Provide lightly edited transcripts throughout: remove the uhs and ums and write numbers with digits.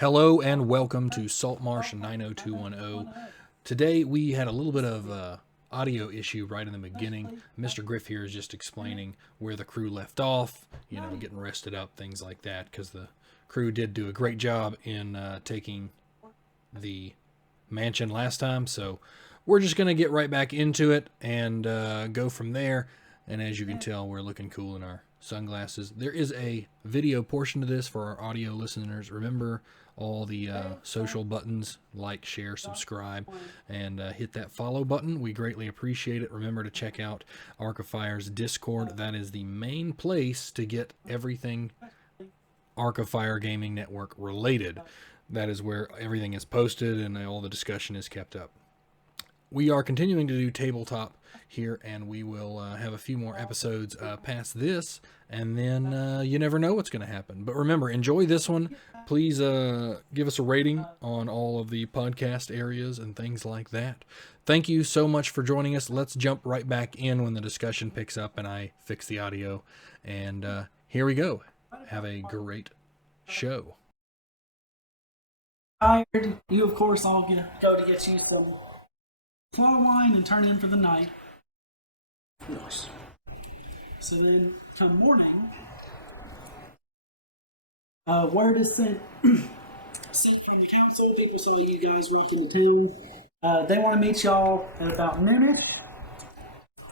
Hello and welcome to Saltmarsh90210. Today we had a little bit of audio issue right in the beginning. Mr. Griff here is just explaining where the crew left off, getting rested up, things like that, because the crew did do a great job in taking the mansion last time. So we're just going to get right back into it and go from there. And as you can tell, we're looking cool in our sunglasses. There is a video portion to this for our audio listeners. Remember all the social buttons, like, share, subscribe, and hit that follow button. We greatly appreciate it. Remember to check out Archifire's Discord. That is the main place to get everything Archifire Gaming Network related. That is where everything is posted and all the discussion is kept up. We are continuing to do tabletop here, and we will have a few more episodes past this, and then you never know what's going to happen. But remember, enjoy this one. Please give us a rating on all of the podcast areas and things like that. Thank you so much for joining us. Let's jump right back in when the discussion picks up and I fix the audio. And here we go. Have a great show. Tired, you of course all go to get you some claw wine and turn in for the night. Nice. So then, come morning, word is sent from the council. People saw you guys rocking the town. They want to meet y'all at about noonish.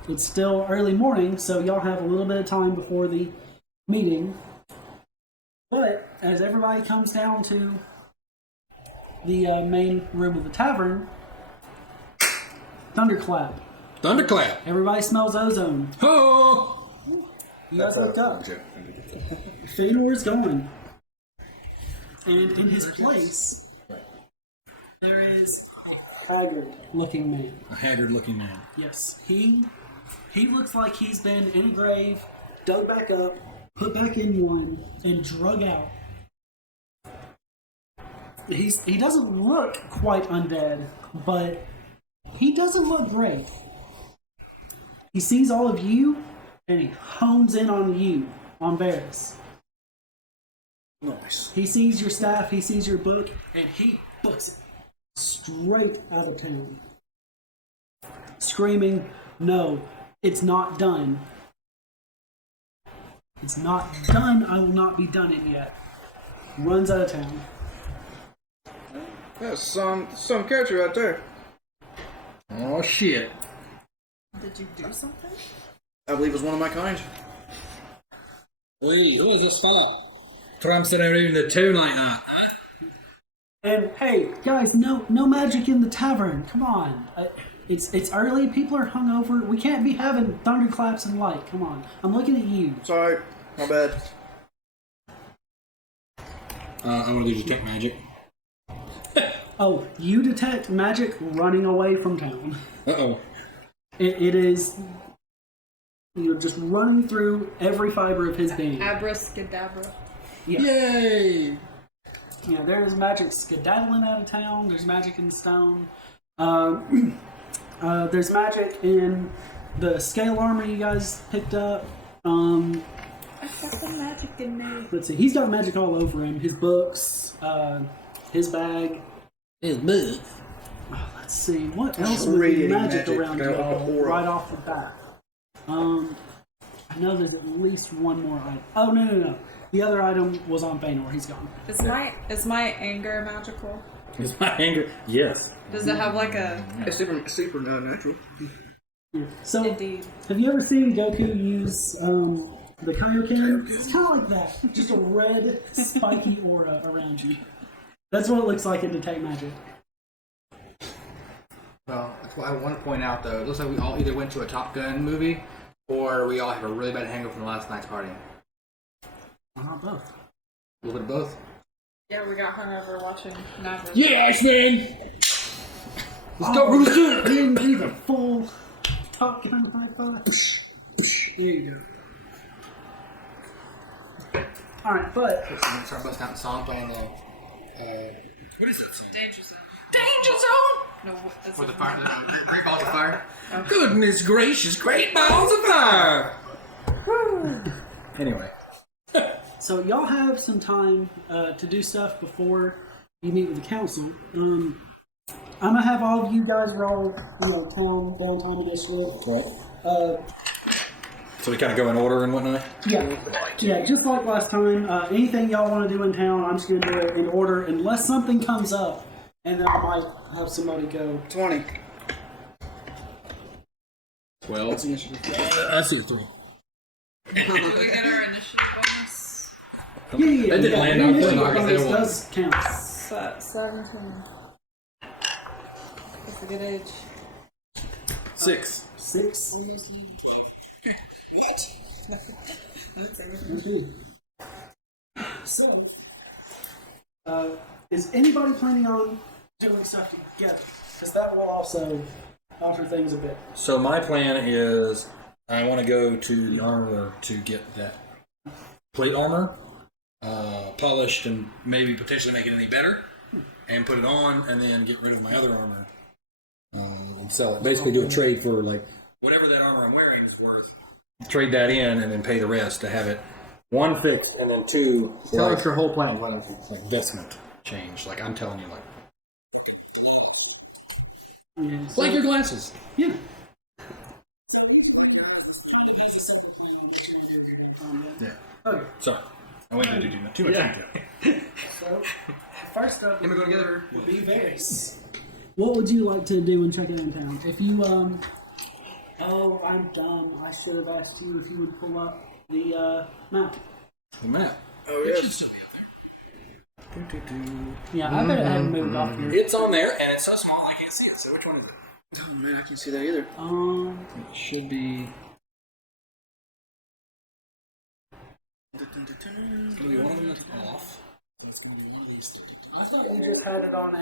It's still early morning, so y'all have a little bit of time before the meeting. But as everybody comes down to the main room of the tavern, thunderclap. Thunderclap. Everybody smells ozone. Oh! You guys look up. Feanor's gone. And in his place, there is a haggard-looking man. A haggard-looking man. Yes, he looks like he's been in a grave, dug back up, put back in one, and drug out. He doesn't look quite undead, but he doesn't look great. He sees all of you, and he hones in on you, on Varys. Nice. He sees your staff, he sees your book, and he books it straight out of town. Screaming, "No, it's not done. It's not done. I will not be done it yet." Runs out of town. That's some character right there. Oh, shit. Did you do something? I believe it's one of my kind. Hey, who is this fella? Tramps it out in the town like that, huh? And hey, guys, no magic in the tavern. Come on. It's early. People are hungover. We can't be having thunderclaps and light. Come on. I'm looking at you. Sorry, my bad. I want to do detect magic. Oh, you detect magic running away from town. Uh-oh. It is, just running through every fiber of his being. Abracadabra. Yeah. Yay! Yeah, there is magic skedaddling out of town. There's magic in stone. There's magic in the scale armor you guys picked up. I got the magic in me. Let's see. He's got magic all over him. His books, his bag. His book. Let's see. What else would be magic around you all right off the bat? I know there's at least one more item. Oh, no. The other item was on Baynor. He's gone. Is my anger magical? Is my anger? Yes. Does it have like a... It's super natural. Yeah. So, Indeed. have you ever seen Goku use the Kaioken? It's kind of like that. Just a red, spiky aura around you. That's what it looks like in Detect Magic. Well, that's what I want to point out, though. It looks like we all either went to a Top Gun movie, or we all have a really bad hangover from last night's party. Why not both? A little bit of both. Yeah, we got hungover watching Maverick. Yes, man! Let's go, Rooster! He didn't do the full Top Gun high five. There you go. Alright, but... Start busting out the song playing the... What is that song? Danger Zone. Danger Zone! No, that's For the fire, great balls of fire. Goodness gracious, great balls of fire! Anyway. So y'all have some time to do stuff before you meet with the council. I'm gonna have all of you guys roll, town downtime initiative. Right. So we kind of go in order and whatnot. Yeah, just like last time. Anything y'all want to do in town, I'm just gonna do it in order, unless something comes up, and then I might have somebody go. 20. Well, That's initiative. I see a 3. Do we get our initiative bonus? Yeah. That didn't land on the the initiative thing. bonus does count. 17. That's a good age. 6. 6. So, is anybody planning on doing stuff together? Because that will also alter things a bit. So my plan is I want to go to the armor to get that plate armor polished and maybe potentially make it any better and put it on and then get rid of my other armor and sell it. Basically do a trade for like whatever that armor I'm wearing is worth. Trade that in and then pay the rest to have it 1 fixed and then 2 Tell us your whole plan. What like investment change. Like I'm telling you, like Yeah, so, like your glasses. yeah. Yeah. Okay, Sorry, I went into too much detail. so first up Can we go together? would be Varys. What would you like to do when checking in town? If you oh, I'm dumb. I should have asked you if you would pull up the map. The map. Oh, It should yes. still be up there. Yeah, I bet it hadn't moved off here. It's on there, and it's so small I can't see it. So which one is it? Oh, man, I can't see that either. It should be. It's gonna be one of them that's off. So it's gonna be one of these two. I thought you just had it on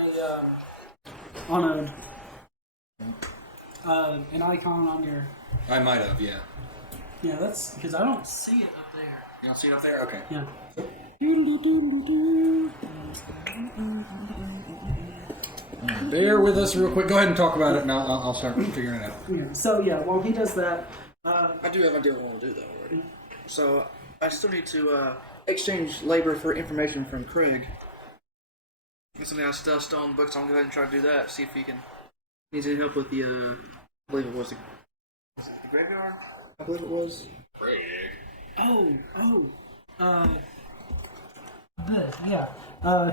an icon on your. I might have, yeah. Yeah, that's because I don't see it up there. You don't see it up there? Okay. Yeah. Bear with us real quick. Go ahead and talk about it, and I'll start figuring it out. Yeah. So yeah, while he does that, I do have an idea what I want to do, though, already. So, I still need to exchange labor for information from Craig. That's something I still on the books. I'm going to go ahead and try to do that. See if he can. Needs any help with the, I believe it was the graveyard? I believe it was.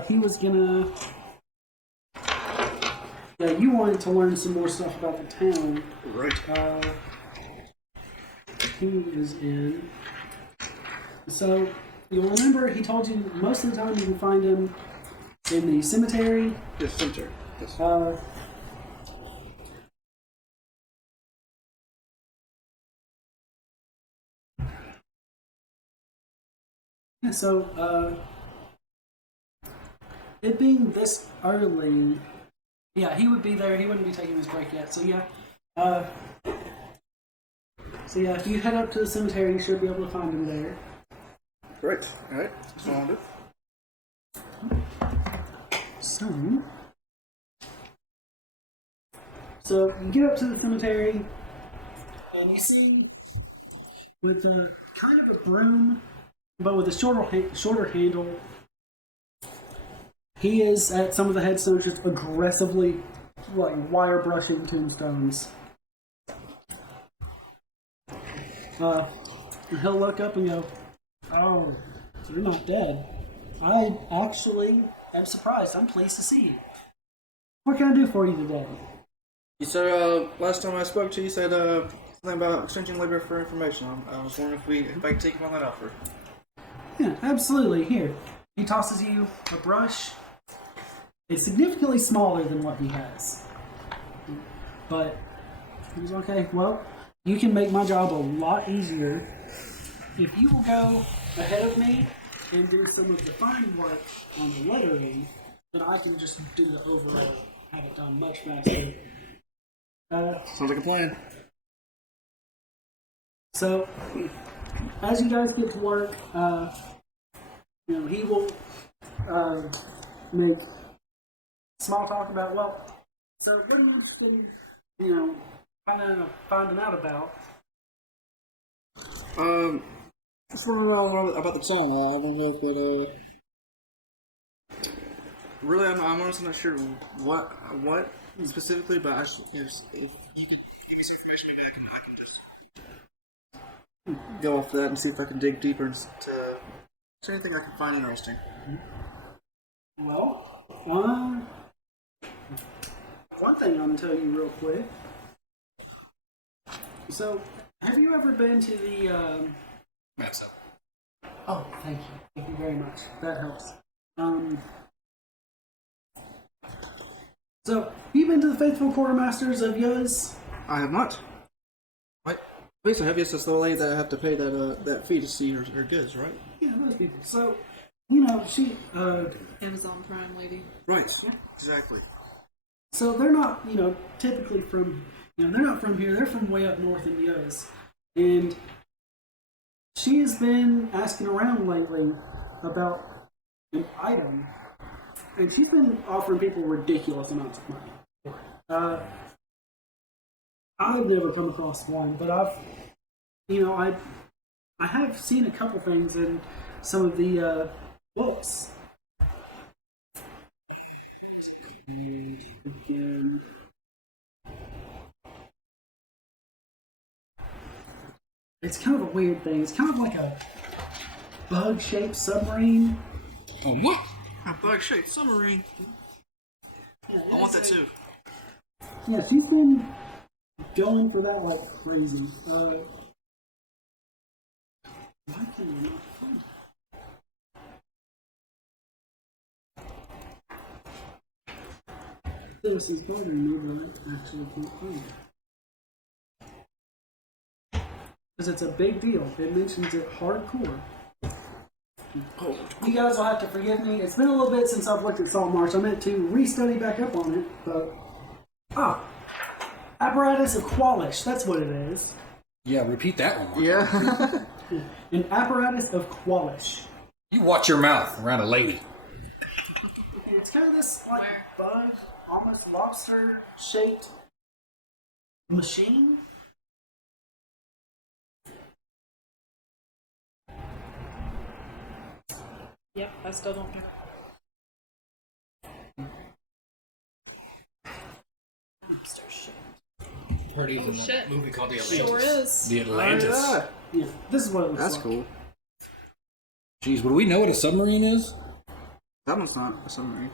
he was gonna. Yeah, you wanted to learn some more stuff about the town. Right. He is in. So you'll remember he told you most of the time you can find him in the cemetery. Yes, cemetery. Yes. Yeah, so it being this early, yeah, he would be there. He wouldn't be taking his break yet. So yeah, if you head up to the cemetery, you should be able to find him there. Great. Alright. That's what I want to do. So you get up to the cemetery, and you see with a kind of a broom, but with a shorter handle. He is at some of the headstones just aggressively, like wire brushing tombstones. And he'll look up and go, "Oh, you're not dead. I actually am surprised. I'm pleased to see you. What can I do for you today?" You said, last time I spoke to you, you said, something about exchanging labor for information. I was wondering if I could take you on that offer. Yeah, absolutely. Here. He tosses you a brush. It's significantly smaller than what he has. But he's okay. Well, you can make my job a lot easier if you will go ahead of me and do some of the fine work on the lettering, then I can just do the overall, have it done much faster. Sounds like a plan. So, as you guys get to work, he will make small talk about, well, so what are you interested in, kind of finding out about? Just want to know about the song. I don't know if Really, I'm honestly not sure what specifically, but if you could give me some information back, and I can just go off that and see if I can dig deeper into anything I can find interesting. Well, one thing I'm gonna tell you real quick. So, have you ever been to the? That's Oh, thank you. Thank you very much. That helps. So, you've been to the Faithful Quartermasters of Yuz? I have not. What? Basically, have you the lady that I have to pay that fee to see her goods, right? Yeah, those people. So, you know, she. Amazon Prime lady. Right. Yeah. Exactly. So they're not, you know, typically from, you know, they're not from here. They're from way up north in Yuz, and she has been asking around lately about an item, and she's been offering people ridiculous amounts of money. I've never come across one, but I have seen a couple things in some of the books. Again. It's kind of a weird thing. It's kind of like a bug-shaped submarine. Oh, what? A bug-shaped submarine. Yeah, I want that too. Yeah, she's been going for that like crazy. Why can't I not find it? This is bothering me, but I actually can't find it. Because it's a big deal. It mentions it hardcore. Oh, You guys will have to forgive me. It's been a little bit since I've looked at Saltmarsh. I meant to re-study back up on it, but... Apparatus of Qualish. That's what it is. Yeah, repeat that one more. yeah. An apparatus of Qualish. You watch your mouth around a lady. And it's kind of this, like, bug, almost lobster-shaped machine. Yep, I still don't get it. Lobster shit. Heard he's in shit. that movie called The Atlantis. Sure is. The Atlantis. Yeah, this is what it looks That's like. cool. Jeez, would we know what a submarine is? That one's not a submarine.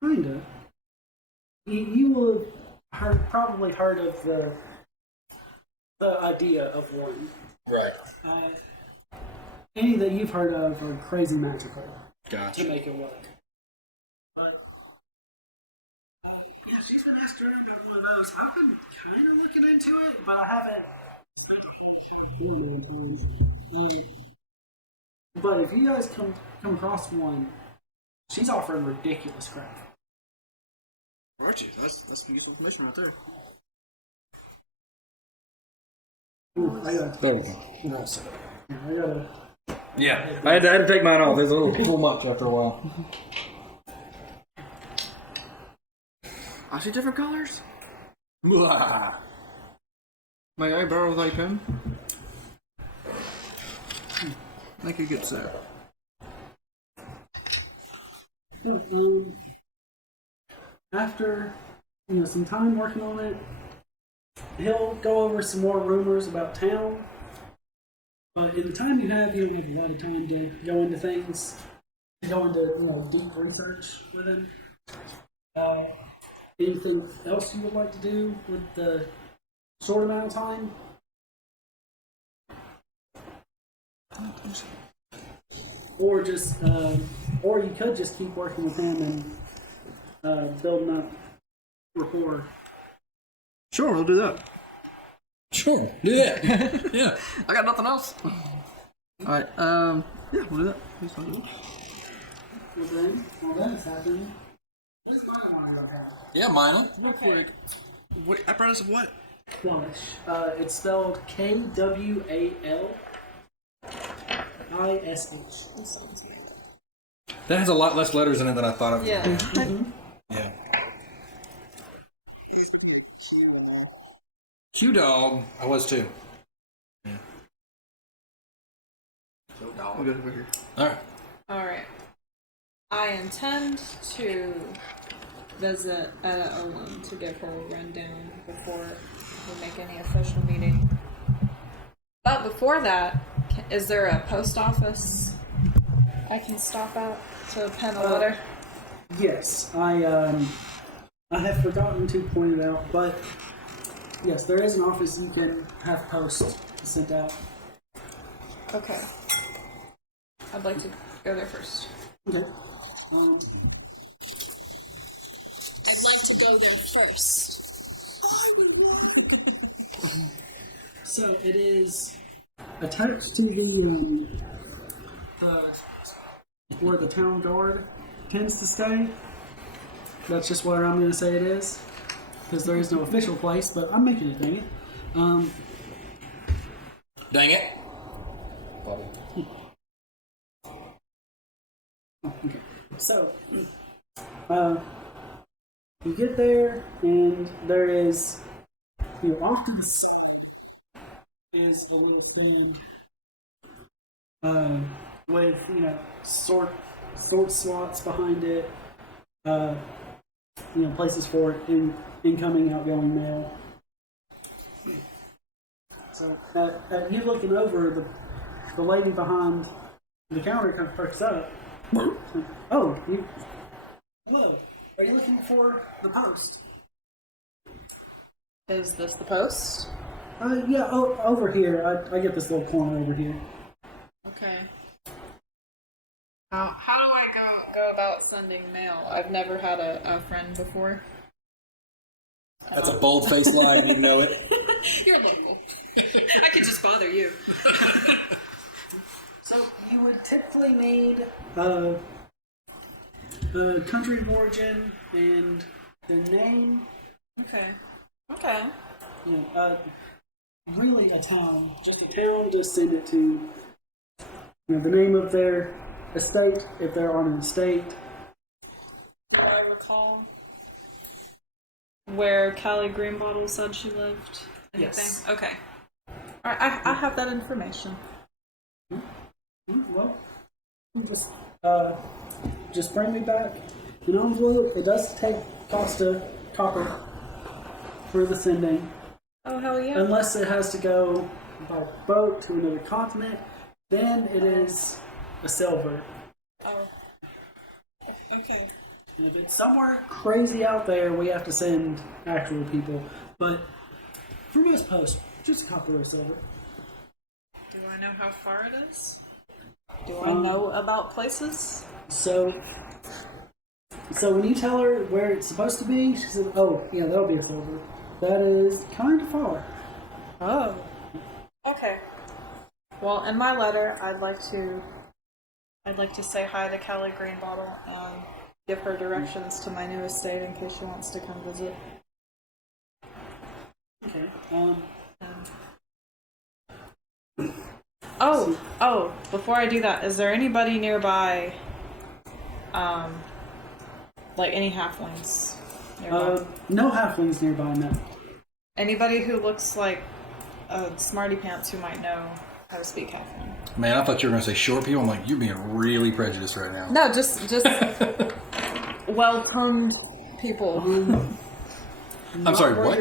Kinda. You will have probably heard of the idea of one. Right. Any that you've heard of are crazy magical to Gotcha. make it work. Yeah, she's been asked around about one of those. I've been kind of looking into it, but I haven't. But if you guys come across one, she's offering ridiculous crap. Aren't you? That's some useful information right there. Ooh, I got. There we go. I gotta. Yeah, I had to take mine off. It's a little much after a while. I see different colors. May I borrow thy pen? Thank you, good sir. After some time working on it, he'll go over some more rumors about town. But in the time you don't have a lot of time to go into things, to go into deep research with him. Anything else you would like to do with the short amount of time? Or just, or you could just keep working with him and building up rapport. Sure, we'll do that. Sure. Yeah. Yeah. I got nothing else. Alright, yeah, we'll do that. Please don't do it. Well then, while that is happening, where's my Mario hat? Yeah, Milo. Real quick. What apparatus of what? Qualish. It's spelled Kwalish. That has a lot less letters in it than I thought it would. Yeah. Yeah. Q Dog. I was too. Yeah. So I'll go over here. All right. Alright. I intend to visit Etta Olin to give her a rundown before we make any official meeting. But before that, is there a post office I can stop at to pen a letter? Yes, I have forgotten to point it out, but yes, there is an office you can have post sent out. Okay. I'd like to go there first. Okay. I'd like to go there first. So it is attached to the where the town guard tends to stay. That's just where I'm going to say it is, because there is no official place, but I'm making it, dang it. Dang it. Okay. So, you get there, and there is, off to the side is a little thing, with, sort slots behind it, places for incoming, outgoing mail. So, at you looking over, the lady behind the counter kind of perks up. Oh, hello. Are you looking for the post? Is this the post? Yeah, over here. I get this little corner over here. Okay. How do I go about sending mail? I've never had a friend before. That's a bold-faced lie, and you know it. You're local. I could just bother you. So you would typically need the country of origin and the name. Okay. Okay. Really a town. Just a town. Just send it to the name of their estate if they're on an estate. Do I recall where Callie Greenbottle said she lived? Anything? Yes. Okay. All right. I have that information. Well, just bring me back an envelope. It does cost a copper for the sending, Oh hell yeah! unless it has to go by boat to another continent. Then it is a silver. Oh. Okay. And if it's somewhere crazy out there, we have to send actual people. But for most posts, just a copper or silver. Do I know how far it is? Do I know about places? So when you tell her where it's supposed to be, she said, "Oh, yeah, that'll be a silver. That is kind of far." Oh. Okay. Well, in my letter, I'd like to say hi to Callie Greenbottle and give her directions to my new estate in case she wants to come visit. Okay. Oh, before I do that, is there anybody nearby, like any halflings nearby? No halflings nearby now. Anybody who looks like a smarty pants who might know how to speak halfling? Man, I thought you were going to say short people. I'm like, you're being really prejudiced right now. No, just well-toned people. I'm sorry, what?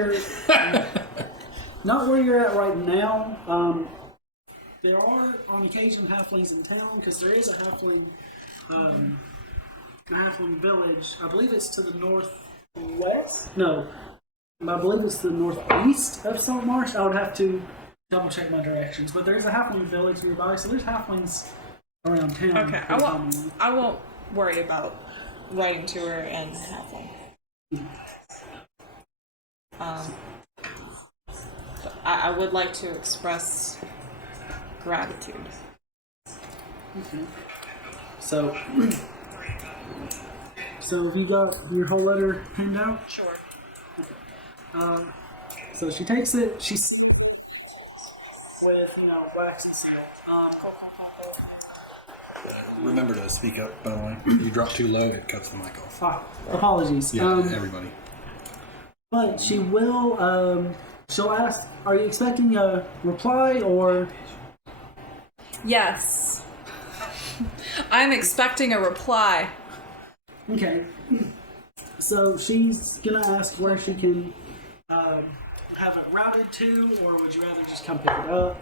Not where you're at right now. There are on occasion halflings in town because there is a halfling village. I believe it's to the northwest. No, I believe it's to the northeast of Saltmarsh. I would have to double check my directions, but there's a halfling village nearby, so there's halflings around town. Okay, I won't worry about writing to her in halfling. But I would like to express gratitude. Okay. So have you got your whole letter penned out? Sure. So she takes it. She's with wax and seal. Remember to speak up, by the way. You drop too low, it cuts the mic off. Apologies. Yeah, everybody. But she will. She'll ask, "Are you expecting a reply or?" Yes. I'm expecting a reply. Okay. So she's gonna ask where she can have it routed to, or would you rather just come pick it up?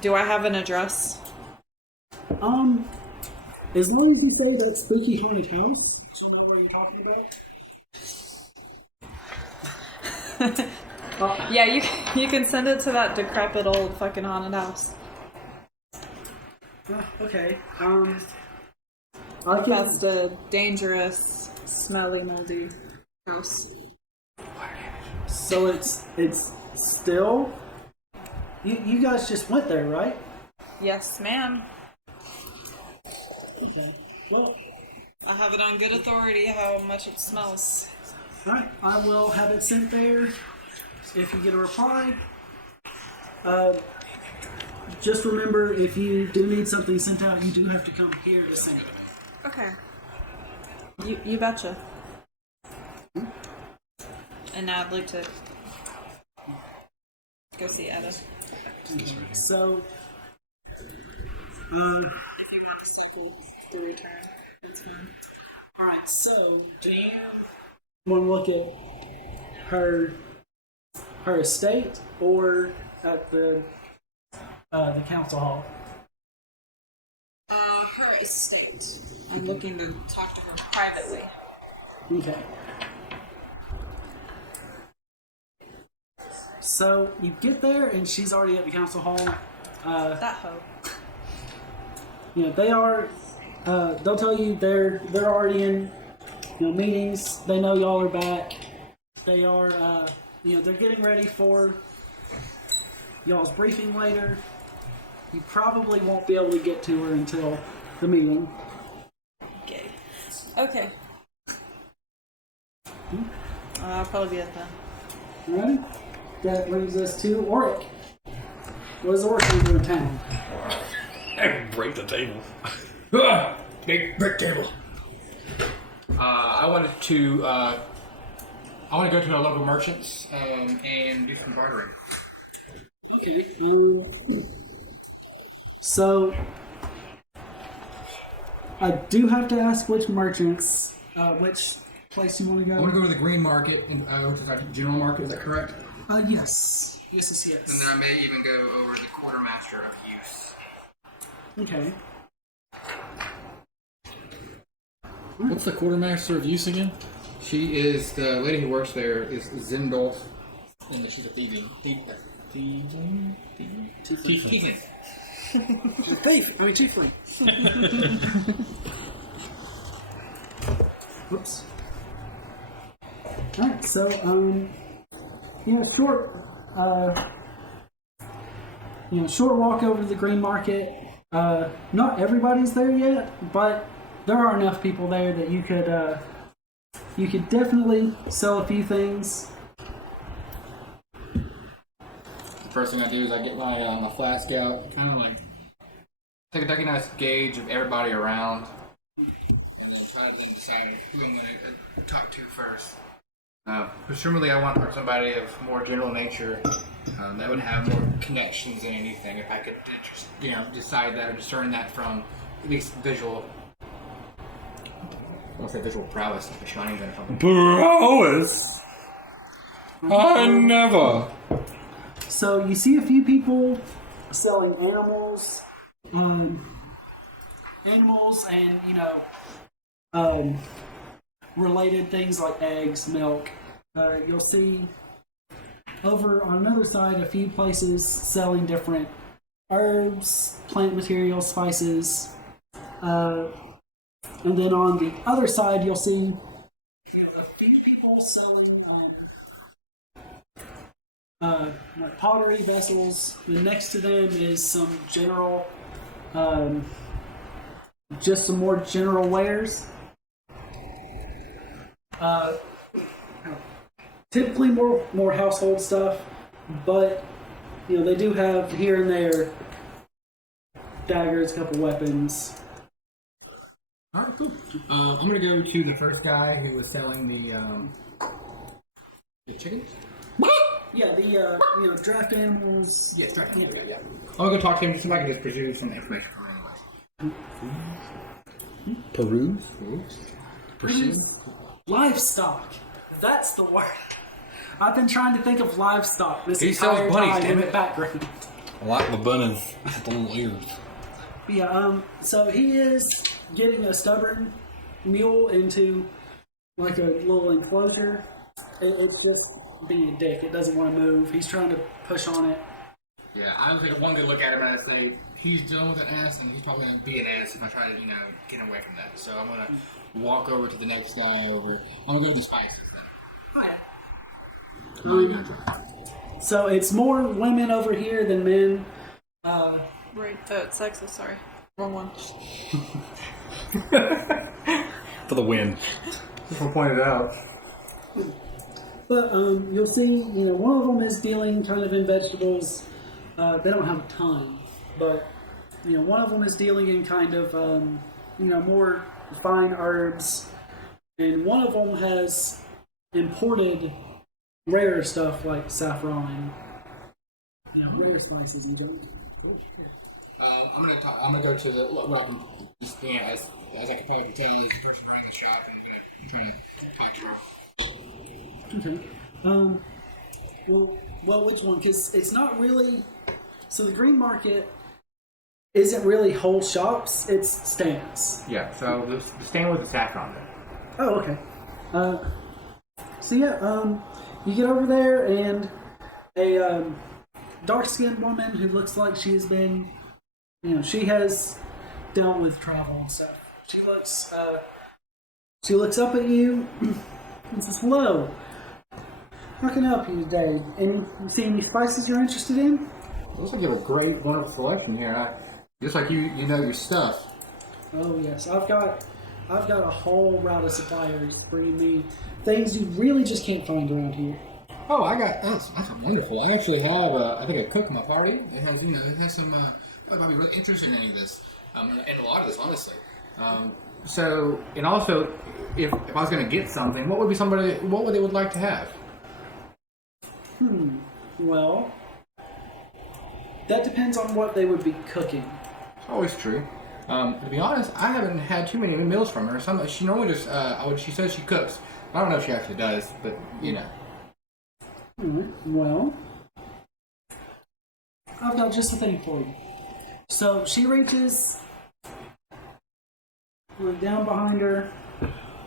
Do I have an address? As long as you say that spooky haunted house. So what are you talking about? Yeah, you can send it to that decrepit old fucking haunted house. Okay. I can. That's the dangerous, smelly, moldy house. So it's still. You guys just went there, right? Yes, ma'am. Okay. Well, I have it on good authority how much it smells. alright. I will have it sent there. If you get a reply, just remember, if you do need something sent out, you do have to come here to send it. Okay. You betcha. And now I'd like to go see Etta. So, If you want to see the return, it's fine. alright, so do you want to look at her estate or at the council hall? Her estate. I'm looking to talk to her privately. Okay. So you get there and she's already at the council hall. That hoe. You know, they are. They'll tell you they're already in, meetings. They know y'all are back. They are. They're getting ready for y'all's briefing later. You probably won't be able to get to her until the meeting. Gay. Okay. I'll probably be at that. Alright. That brings us to Oric. What does Oric do in town? Break the table. Big brick table. I want to go to our local merchants and do some bartering. So, I do have to ask which merchants, which place you want to go. I want to go to the green market, or to the general market. Is that correct? Yes. Yes. And then I may even go over to the quartermaster of use. Okay. What's the quartermaster of use again? She is the lady who works there. Is Zindolf, and she's a thieving. Tiefling. Thief. I mean, chiefly. Whoops. Alright, so, short walk over to the green market. Not everybody's there yet, but there are enough people there that you could definitely sell a few things. The first thing I do is I get my flask out, kind of like take a nice gauge of everybody around, and then try to decide who I'm going to talk to first. Presumably, I want somebody of more general nature that would have more connections than anything. If I could just, decide that or discern that from at least visual. I want to say visual prowess, like a shining gun or something. Prowess? I never. So you see a few people selling animals, and related things like eggs, milk. You'll see over on another side a few places selling different herbs, plant materials, spices. And then on the other side, you'll see a few people selling like pottery vessels. And next to them is some general, just some more general wares. Typically more household stuff, but they do have here and there daggers, a couple weapons. Alright, cool. I'm gonna go to the first guy who was selling the chickens. Yeah, the draft animals. Yes, right. Yeah. I'll go talk to him. Somebody can just pursue some information from him anyway. Peruse? It is livestock. That's the word. I've been trying to think of livestock this He entire sells bunnies, time damn in the it. background. I like the bunnies with the little ears. Yeah, so he is getting a stubborn mule into like a little enclosure. It's just being a dick. It doesn't want to move. He's trying to push on it. Yeah, I don't think one good look at him and I say he's dealing with an ass, and he's probably gonna be an ass if I try to get away from that. So I'm gonna walk over to the next guy over. I'm gonna go to this guy. Hi. Gotcha. So it's more women over here than men. Right, it's sexist, sorry. Wrong one. For the win. Just want to point it out. But you'll see, one of them is dealing kind of in vegetables. They don't have a ton, but one of them is dealing in kind of more fine herbs, and one of them has imported rare stuff like saffron, rare spices you don't. I'm gonna go to the what I can as I can probably tell you the person running the shop and I'm trying to talk to her. Okay. Well, which one? Because it's not really. So the green market isn't really whole shops; it's stands. Yeah, so the stand with the saffron there. Oh, okay. So yeah, you get over there, and a dark-skinned woman who looks like she's been, she has dealt with travel and stuff. She looks up at you and says, "Hello. How can I help you today? You see any spices you're interested in?" Looks like you have a great, wonderful selection here. Just like you know your stuff. Oh yes, I've got a whole route of suppliers bringing me things you really just can't find around here. Oh, that's wonderful. I actually have I think a cook at my party. It has some. I'd be really interested in any of this, and a lot of this, honestly. So, and also, if I was going to get something, what would they would like to have? Well, that depends on what they would be cooking. It's always true. To be honest, I haven't had too many meals from her. She normally just, she says she cooks. I don't know if she actually does, but Well, I've got just the thing for you. So she reaches down behind her,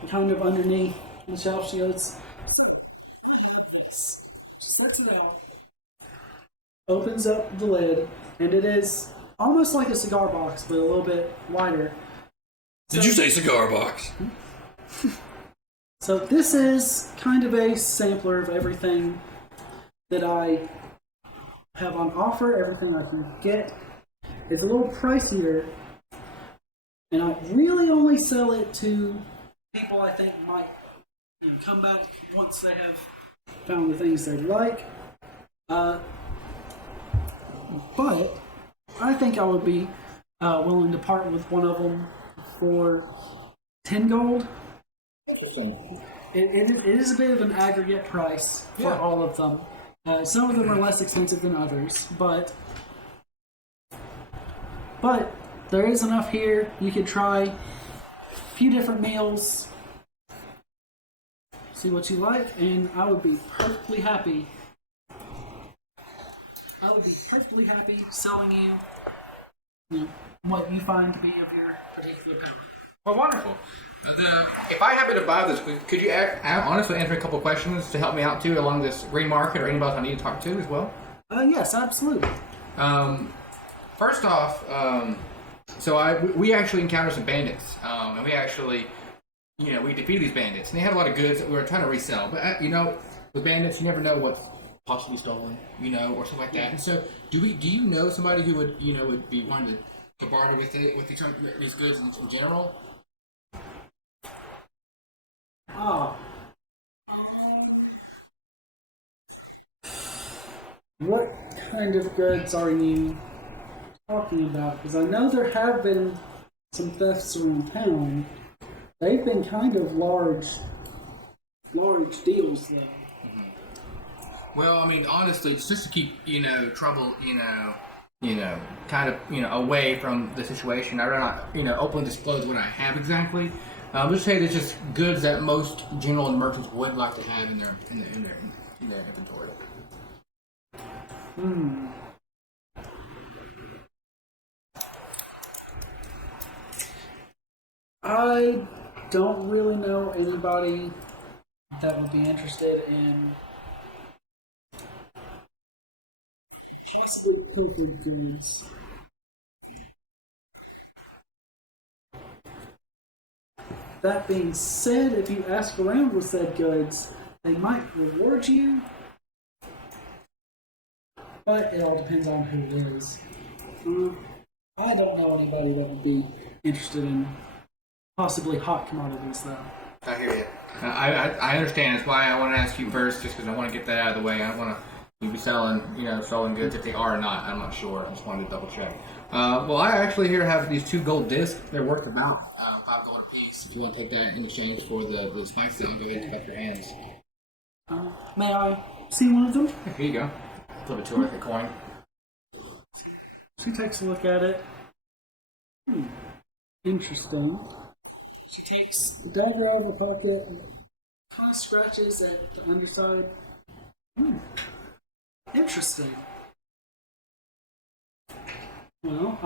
kind of underneath the shelf. She goes, sets it out, opens up the lid, and it is almost like a cigar box, but a little bit wider. Did you say cigar box? So this is kind of a sampler of everything that I have on offer, everything I can get. It's a little pricier, and I really only sell it to people I think might come back once they have found the things they like. But I think I would be willing to part with one of them for 10 gold. It is a bit of an aggregate price for all of them. Some of them are less expensive than others, but there is enough here. You could try a few different meals, see what you like, and I would be perfectly happy. Selling you, what you find to be of your particular payment. Well, wonderful. If I happen to buy this, could you honestly answer a couple questions to help me out too along this green market, or anybody else I need to talk to as well? Yes, absolutely. First off, we actually encountered some bandits, and we actually, we defeated these bandits, and they had a lot of goods that we were trying to resell. But with bandits, you never know what's possibly stolen, or something like that. And so, do you know somebody who would be wanting to barter with these goods in general? What kind of goods are you talking about? Because I know there have been some thefts around town. They've been kind of large deals, though. Well, I mean, honestly, it's just to keep, trouble, kind of, away from the situation. I'd rather not, openly disclose what I have exactly. Just say there's just goods that most general merchants would like to have in their inventory. I don't really know anybody that would be interested in possibly pilfered goods. That being said, if you ask around with said goods, they might reward you, but it all depends on who it is. I don't know anybody that would be interested in possibly hot commodities, though. I hear you. I understand. That's why I want to ask you first, just because I want to get that out of the way. I don't want to be selling, stolen goods. If they are or not, I'm not sure. I just wanted to double check. Well, I actually here have these 2 gold discs. They're worth about $5 a piece. If you want to take that in exchange for the spice, then go ahead and pick up your hands. May I see one of them? Here you go. Flip it to her like a coin. She takes a look at it. Interesting. She takes the dagger out of her pocket and kind of scratches at the underside. Interesting. Well,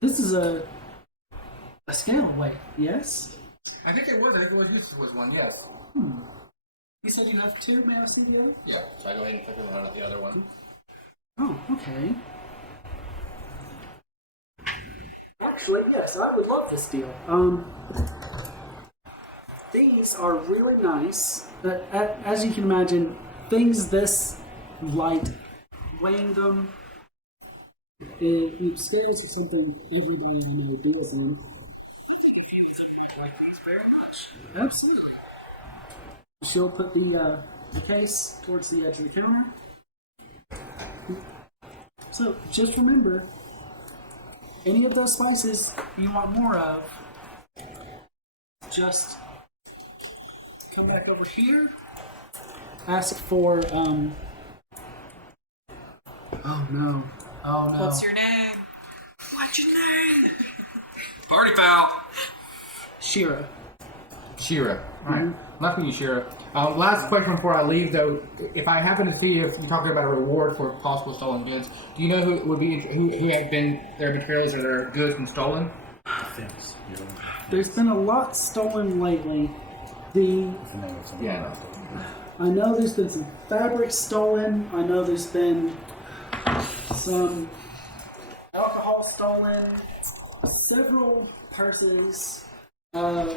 this is a scale weight, yes? I think it was. This was one, yes. You said you have 2, may I see the other? Yeah. So I go ahead and flip it around at the other one. Oh, okay. Actually, yes, I would love this deal. These are really nice. As you can imagine, things this light, weighing them, it scares at something everybody I know deals in. I like these very much. Absolutely. She'll put the case towards the edge of the counter. So, just remember, any of those spices you want more of, just come back over here, ask for, oh no. What's your name? What's your name? Party foul! Shira. Shira. Alright. Enough of you, Shira. Last question before I leave, though. If I happen to see if you're talking about a reward for possible stolen goods, do you know who would be who have been their materials or their goods been stolen? There's been a lot stolen lately. Yeah. I know there's been some fabric stolen. I know there's been some alcohol stolen. Several purses. I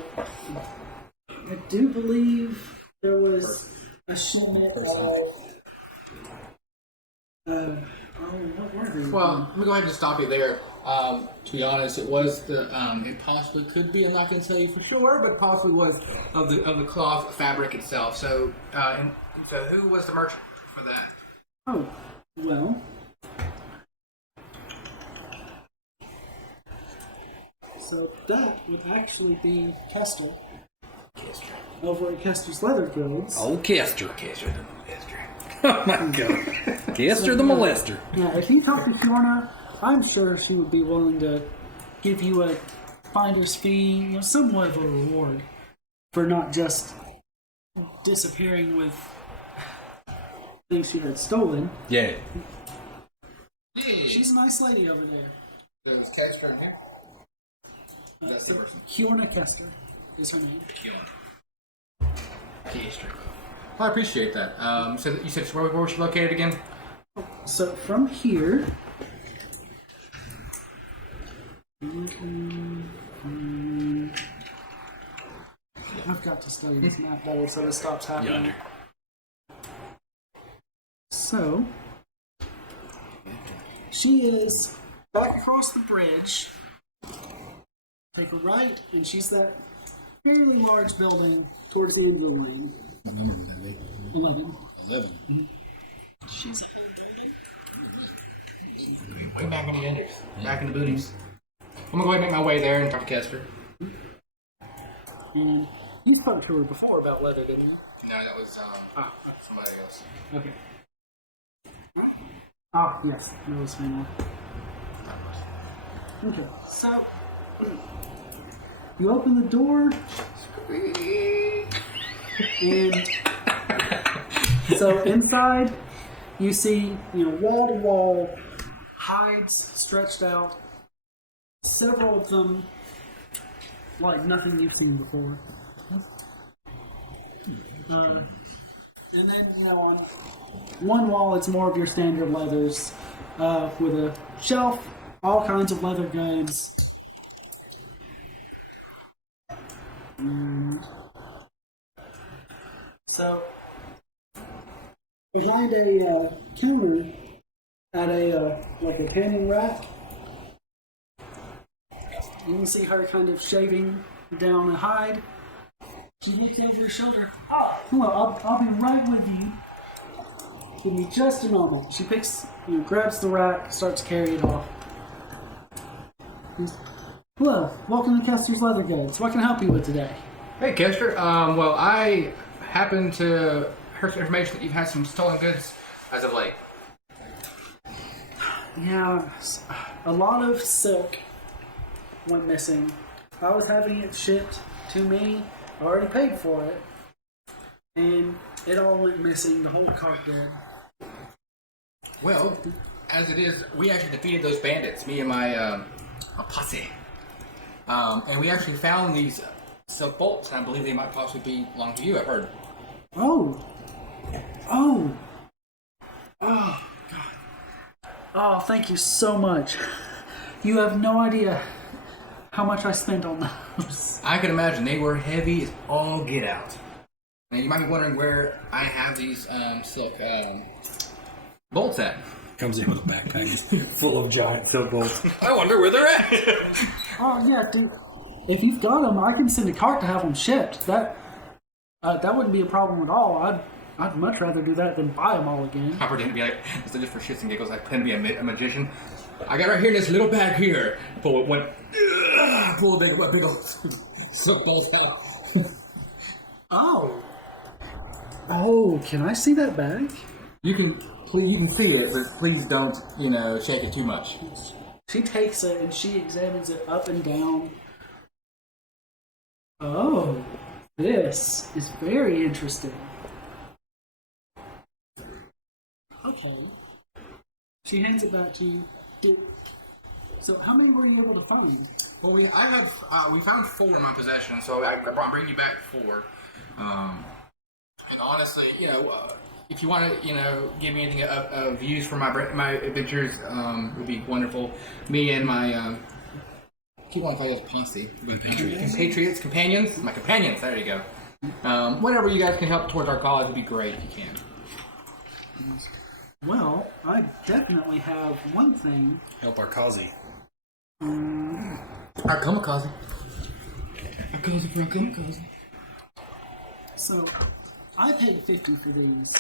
do believe there was a shipment of. What were they? Well, let me go ahead and stop you there. To be honest, it was the it possibly could be. I'm not going to tell you for sure, but possibly was of the cloth fabric itself. So, so who was the merchant for that? Oh, well. So that would actually be Kester. Over at Kester's Leather Goods. Oh, Kester. Oh my God. Kester the molester. Yeah, if you talk to Fiona, I'm sure she would be willing to give you a finder's fee, somewhat of a reward for not just disappearing with things she had stolen. Yeah. She's a nice lady over there. There's Kester in here. That's the person. Fiona Kester is her name. Kester. I appreciate that. So you said where was she located again? So from here, I've got to study this map better so this stops happening. Yonder. So she is back across the bridge. Take a right, and she's that fairly large building towards the end of the lane. What number would that be? 11. 11. She's a whole building. Way back in the index. Back in the booties. I'm gonna go ahead and make my way there and talk to Kester. And you spoke to her before about leather, didn't you? No, that was somebody else. Okay. Ah, yes, that was fine. Okay, so you open the door, and so inside you see, wall to wall hides stretched out. Several of them like nothing you've seen before. And then, on one wall, it's more of your standard leathers, with a shelf, all kinds of leather guns. So, behind a counter at a hanging rack, you can see her kind of shaving down a hide. She looks over her shoulder. Oh, hello, I'll be right with you. Give me just a moment. She grabs the rack, starts carrying it off. Hello, welcome to Kester's Leather Goods. What can I help you with today? Hey, Kester. Well, I happen to heard some information that you've had some stolen goods as of late. Yeah, a lot of silk went missing. I was having it shipped to me. I already paid for it. And it all went missing. The whole cart did. Well, as it is, we actually defeated those bandits, me and my a posse. And we actually found these silk bolts, and I believe they might possibly belong to you, I've heard. Oh, God. Oh, thank you so much. You have no idea how much I spent on those. I can imagine they were heavy as all get out. Now you might be wondering where I have these silk bolts at. Comes in with a backpack full of giant silk bolts. I wonder where they're at. Oh yeah, dude. If you've got them, I can send a cart to have them shipped. That wouldn't be a problem at all. I'd much rather do that than buy them all again. I pretend to be like, it's just for shits and giggles. I pretend to be a magician. I got right here in this little bag here. Pull it, went. Pull a big old silk bolts out. Oh, can I see that bag? You can see it, but please don't, shake it too much. She takes it and she examines it up and down. Oh, this is very interesting. Okay. She hands it back to you. So, how many were you able to find? Well, we found 4 in my possession, so I'm bringing you back 4. And honestly, if you want to, give me anything of views for my adventures, would be wonderful. Me and my keep on calling us posse, compatriots, companions, my companions. There you go. Whatever you guys can help towards our cause would be great if you can. Well, I definitely have one thing. Help our Kazi. Our kamikaze. Our cozy for our kamikaze. So, I paid 50 for these.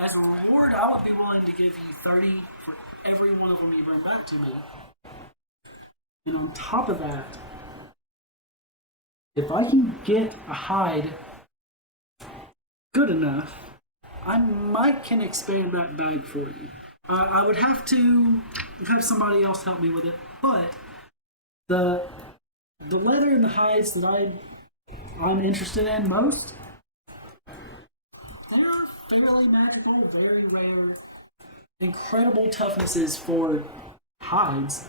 As a reward, I would be willing to give you 30 for every one of them you bring back to me. And on top of that, if I can get a hide good enough, I can expand that bag for you. I would have to have somebody else help me with it, but the leather and the hides that I'm interested in most, they're fairly magical, very rare, incredible toughnesses for hides.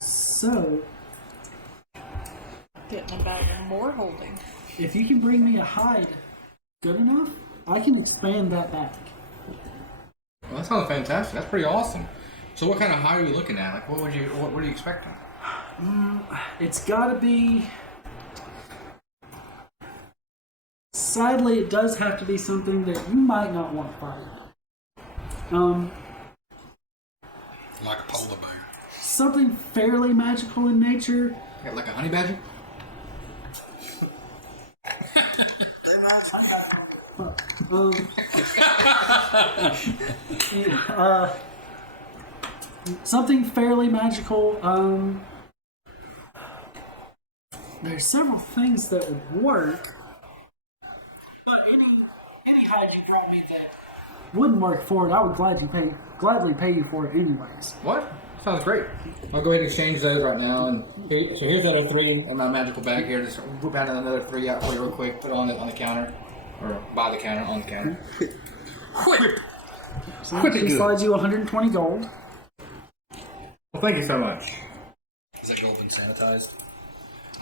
So, Getting a bag of more holding. if you can bring me a hide good enough, I can expand that bag. Well, that sounds fantastic. That's pretty awesome. So, what kind of hide are you looking at? Like, what are you expecting? It's gotta be... Sadly, it does have to be something that you might not want to find. Like a polar bear. Something fairly magical in nature. Like a honey badger? Something fairly magical. There's several things that would work, but hide you brought me that wouldn't work for it, I would gladly pay you for it anyways. What? Sounds great. I'll go ahead and exchange those right now. And so here's the other 3 in my magical bag here. Just whip out another 3 out for you real quick. Put it on the counter. Or by the counter, on the counter. So he slides you 120 gold. Well, thank you so much. Is that gold been sanitized?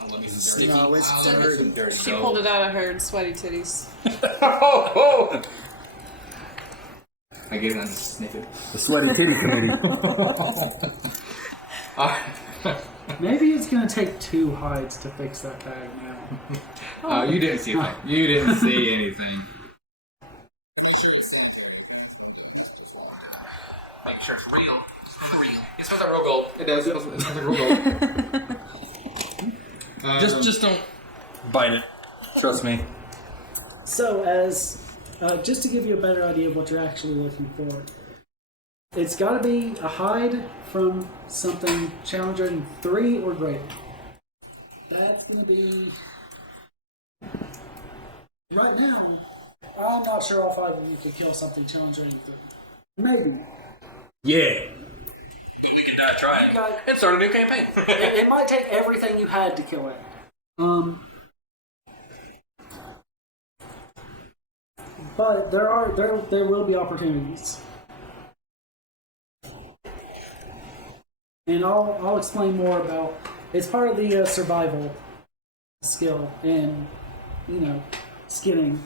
I'll let me some dirty. No, it's I'll let me some dirty She gold. pulled it out of her sweaty titties. Oh! I get it and just sniff it. The Sweaty Titty Committee. Maybe it's gonna take 2 hides to fix that bag now. You didn't see anything. You didn't see anything. Make sure it's real. It smells like real gold. It does. It smells like real gold. Just don't bite it. Trust me. So, as just to give you a better idea of what you're actually looking for, it's got to be a hide from something challenge rating 3 or greater. That's going to be. Right now, I'm not sure all 5 of you could kill something challenge rating 3. Maybe. Yeah. We can try it and start a new campaign. It might take everything you had to kill it. But there will be opportunities, and I'll explain more about. It's part of the survival skill, and skinning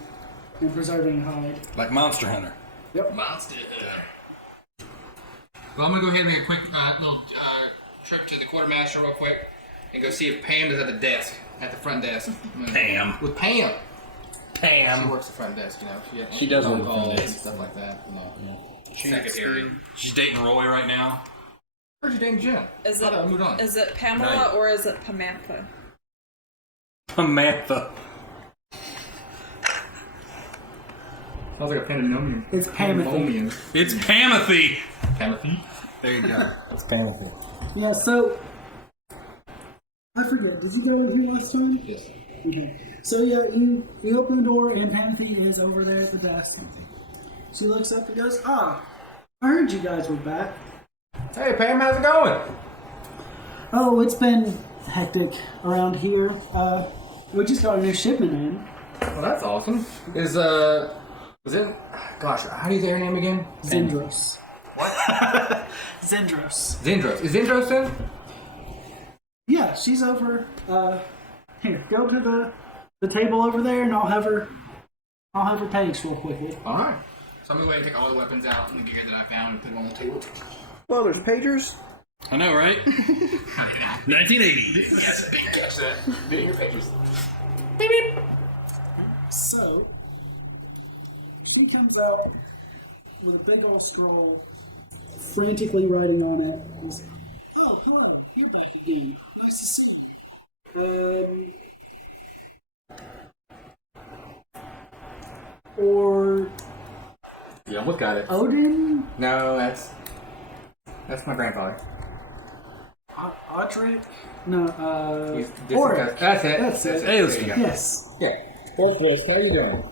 and preserving hide. Like Monster Hunter. Yep. Monster. Well, I'm gonna go ahead and make a quick little trip to the quartermaster real quick and go see if Pam is at the desk, at the front desk. Pam. With Pam. She Pam. works the front desk, She does work the front calls desk. and stuff like that. Secretary. She's dating Roy right now. Where's your dang Jen? Is I it, thought I moved on. is it Pamela Right. or is it Pamantha? Samantha. Sounds like a pandemonium. It's Pamathy. It's Pamathy. Pamathy? There you go. It's Pamathy. Yeah. So I forget. Did you go with you last time? Yes. Okay. So yeah, you open the door and Pamathy is over there at the desk. She looks up and goes, I heard you guys were back. Hey Pam, how's it going? Oh, it's been hectic around here. We just got a new shipment in. Well, that's awesome. Was it? Gosh, how do you say her name again? Zendros. What? Zendros. Zendros. Is Zendros in? Yeah, she's over. Here, go to the table over there, and I'll have her page real quickly. All right. So I'm gonna go ahead and take all the weapons out and the gear that I found and put them on the table. Well, there's pagers. I know, right? 1980. Yes, big catch that. Getting your pictures. So, she comes out with a big old scroll, frantically writing on it. He's, oh, Carmen, you're back again. Nice to see you. Or Yeah, look at it. Odin? No, that's my grandfather. Audric? No, He's Oric. That's it. That's it. Hey, let's go. Yes. Yeah. Well, Chris, how you doing?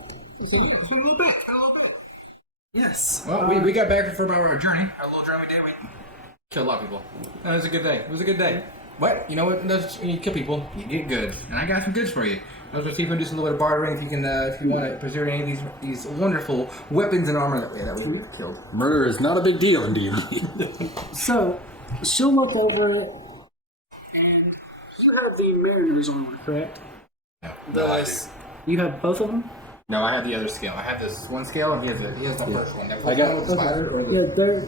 Yes. Well, we got back for our journey. Our little journey we did. We killed a lot of people. It was a good day. It was a good day. But you know what? When you kill people, you get goods, and I got some goods for you. I was going to see if we can do some little bit of bartering. If you want to preserve any of these wonderful weapons and armor that we killed. Murder is not a big deal in D&D. So, she'll look over it, and you have the Mariner's armor, correct? No, I do. You have both of them? No, I have the other scale. I have this one scale, and he has the first one. I got- Yeah, they're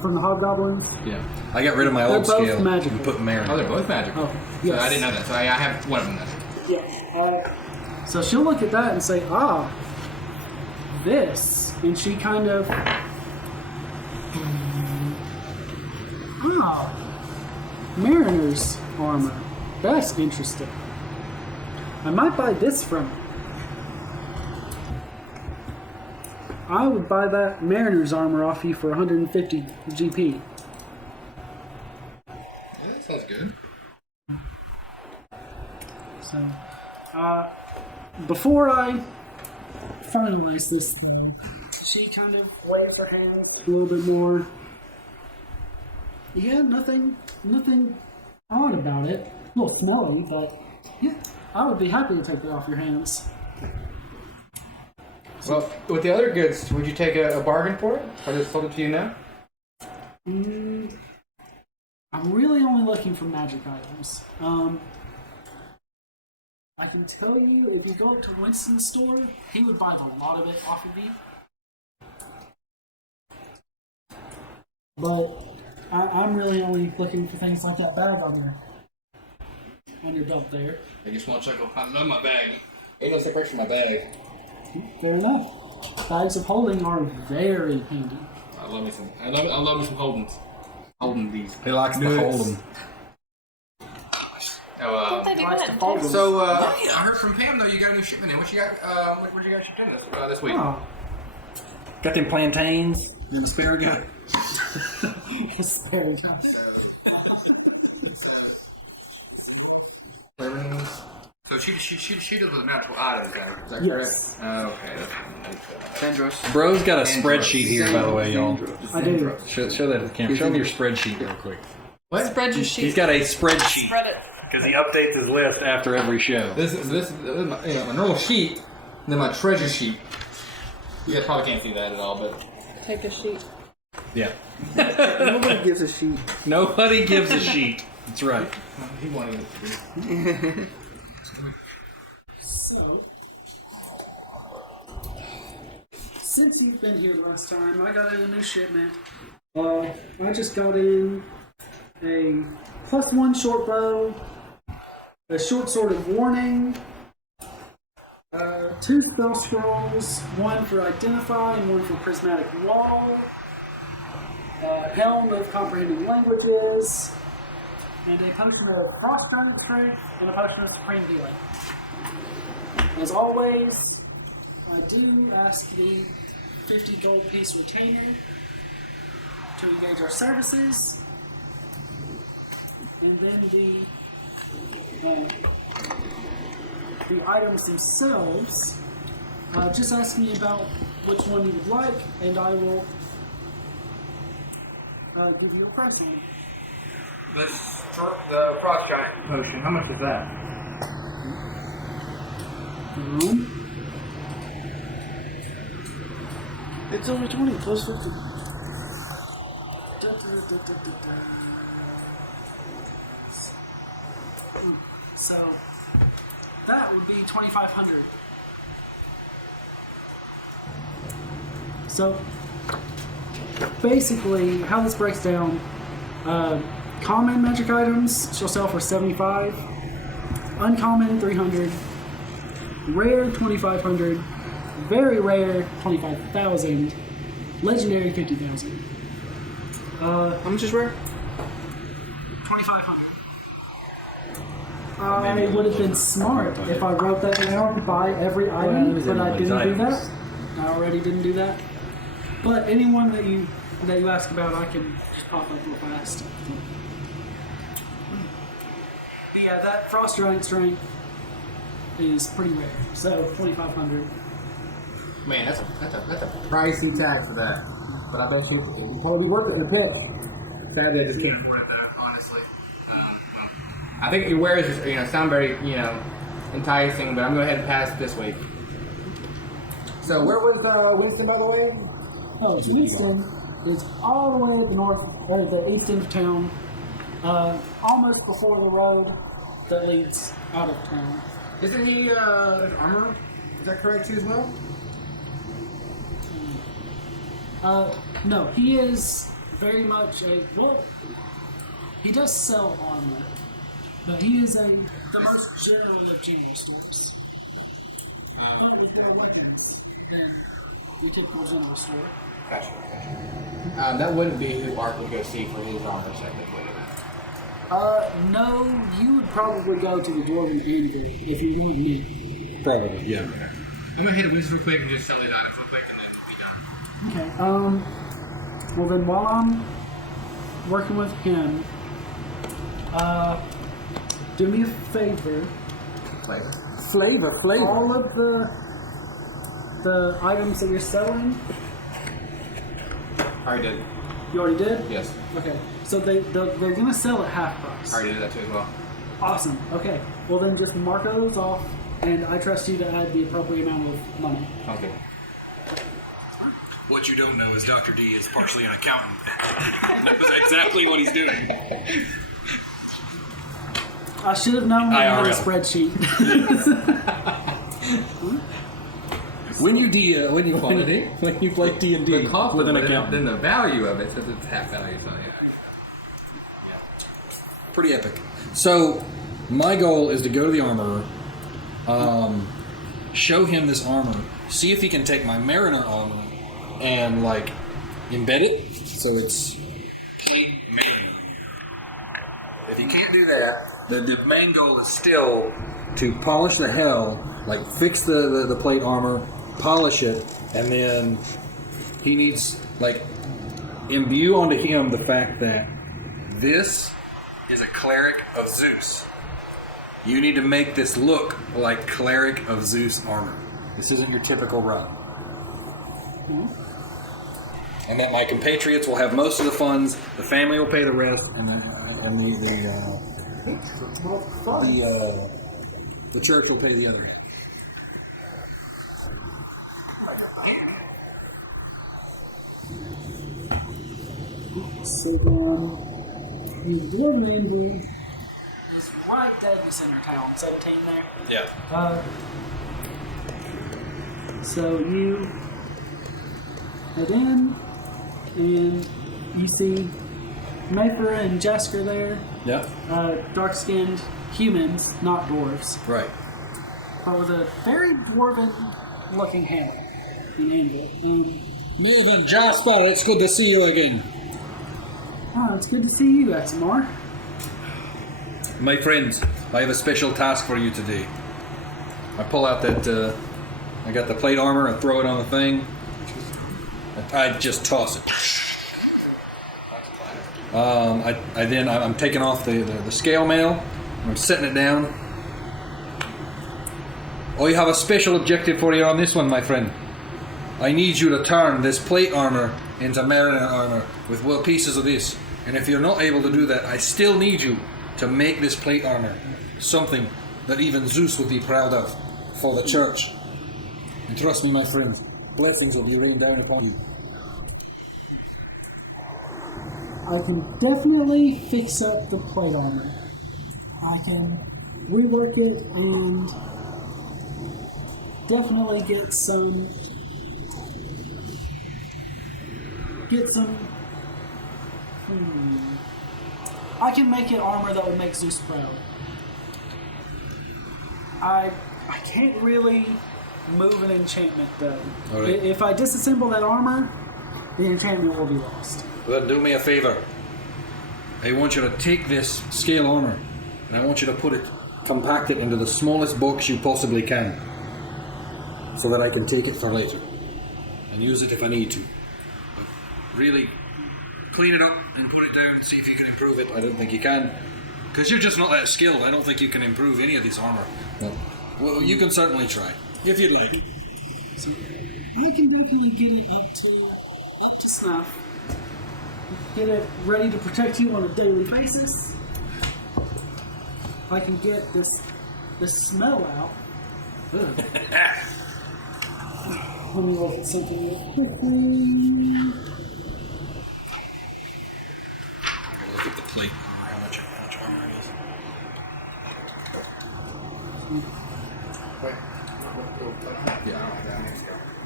from the Hobgoblin. Yeah. I got rid of my old They're both scale magical. and put Marin. Oh, they're both magical. Okay. So Yes. I didn't know that. So I have one of them then. Yeah. So she'll look at that and say, this. And she kind of... Mariner's armor. That's interesting. I might buy this from her. I would buy that Mariner's armor off you for 150 GP. Yeah, that sounds good. So, before I finalize this though. She kind of waved her hand a little bit more. Yeah, nothing odd about it. A little smelly, but yeah, I would be happy to take that off your hands. Well, with the other goods, would you take a bargain for it? If I just sold it to you now? I'm really only looking for magic items. I can tell you, if you go to Winston's store, he would buy a lot of it off of me. But I'm really only looking for things like that bag on your belt there. I just want to check. I love my bag. Ain't no separation from my bag. Fair enough. Bags of holding are very handy. I love me some. I love me some Holdens. Holding these. He likes to hold them. Don't they do that in Texas? So I heard from Pam though you got a new shipment in. What you got? What you got shipped in this week? Oh, Got them plantains and asparagus. asparagus. So she does with natural items, is that Yes. correct? Okay. Dangerous. Bro's got a spreadsheet here, by the way, y'all. I do. Show that to the camera. Show me your spreadsheet real quick. Spread your sheet. He's got a spreadsheet Spread it. because he updates his list after every show. This is my normal sheet, and then my treasure sheet. You guys probably can't see that at all, but Take a sheet. Yeah. Nobody gives a sheet. Nobody gives a sheet. That's right. he wanted it to be. So, since you've been here last time, I got in a new shipment. I just got in a +1 short bow, a short sword of warning, 2 spell scrolls, 1 for identify and 1 for prismatic wall, a helm of comprehending languages, and a potion of rock strength and a potion of supreme healing. As always, I do ask the 50 gold piece retainer to engage our services, and then the items themselves. Just ask me about which one you would like, and I will give you a price on it. The frost giant potion. How much is that? It's only 20 plus 50. So that would be 2,500. So basically, how this breaks down: common magic items she'll sell for 75, uncommon 300, rare 2,500, very rare 25,000, legendary 50,000. How much is rare? 2,500. I would have been smart if I wrote that down to buy every item, but I didn't do that. I already didn't do that. But anyone that you ask about, I can just pop up real fast. Yeah, that frost giant strength is pretty rare. So 2,500. Man, that's a pricey tag for that. But I bet you probably worth it in the pit. Sadly, I just can't afford that, honestly. I think your wares just sound very enticing, but I'm going to go ahead and pass this week. So where was Winston, by the way? Oh, Winston is all the way at the north, or the east end of town, almost before the road that leads out of town. Isn't he armor? Is that correct too as well? No, he is very much he does sell armor, but he is the most general of general stores. But with more weapons than the typical general store. Gotcha. That wouldn't be who Art would go see for his armor technically. No, you would probably go to the Dwarven Anvil if you want me. Probably, yeah. I'm gonna hit a boost real quick and just sell these items real quick and then we'll be done. Okay. Well then, while I'm working with him, do me a favor. Flavor. Flavor. All of the the items that you're selling? I already did. You already did? Yes. Okay. So they're going to sell at half price. I already did that too as well. Awesome. Okay. Well, then just mark those off, and I trust you to add the appropriate amount of money. Okay. What you don't know is Dr. D is partially an accountant. Knows exactly what he's doing. I should have known when I had a IRL. spreadsheet. When you play D&D, The cost with of an it, accountant. then the value of it, since it's half value, so yeah. Pretty epic. So, my goal is to go to the armorer, show him this armor, see if he can take my Mariner armor and, like, embed it so it's plain Mariner. If he can't do that, then the main goal is still to polish the hell, like, fix the plate armor, polish it, and then he needs, like, imbue onto him the fact that this is a cleric of Zeus. You need to make this look like cleric of Zeus armor. This isn't your typical run. And that my compatriots will have most of the funds, the family will pay the rest, and the church will pay the other. So the Dwarven Anvil is right dead in the center of town, 17 there. Yeah. So you head in, and you see Maper and Jasker there, Yeah. dark-skinned humans, not dwarves, Right. but with a very dwarven-looking hammer and anvil. Nathan, Jasper, it's good to see you again. It's good to see you, Exmar. My friends, I have a special task for you today. I pull out that, I got the plate armor and throw it on the thing. I just toss it. I'm taking off the scale mail. I'm setting it down. I have a special objective for you on this one, my friend. I need you to turn this plate armor into Mariner armor with well pieces of this. And if you're not able to do that, I still need you to make this plate armor something that even Zeus would be proud of for the church. And trust me, my friend, blessings will be rained down upon you. I can definitely fix up the plate armor. I can rework it and definitely get some I can make it armor that would make Zeus proud. I can't really move an enchantment though. All right. If I disassemble that armor, the enchantment will be lost. Well, then do me a favor. I want you to take this scale armor and I want you to compact it into the smallest box you possibly can so that I can take it for later and use it if I need to. But really clean it up and put it down and see if you can improve it. I don't think you can, because you're just not that skilled. I don't think you can improve any of this armor. No. Well, you can certainly try if you'd like. So we can definitely get it up to snuff. Get it ready to protect you on a daily basis. I can get this smell out. Ugh. Let me look at something real quickly. Look at the plate. How much armor it is.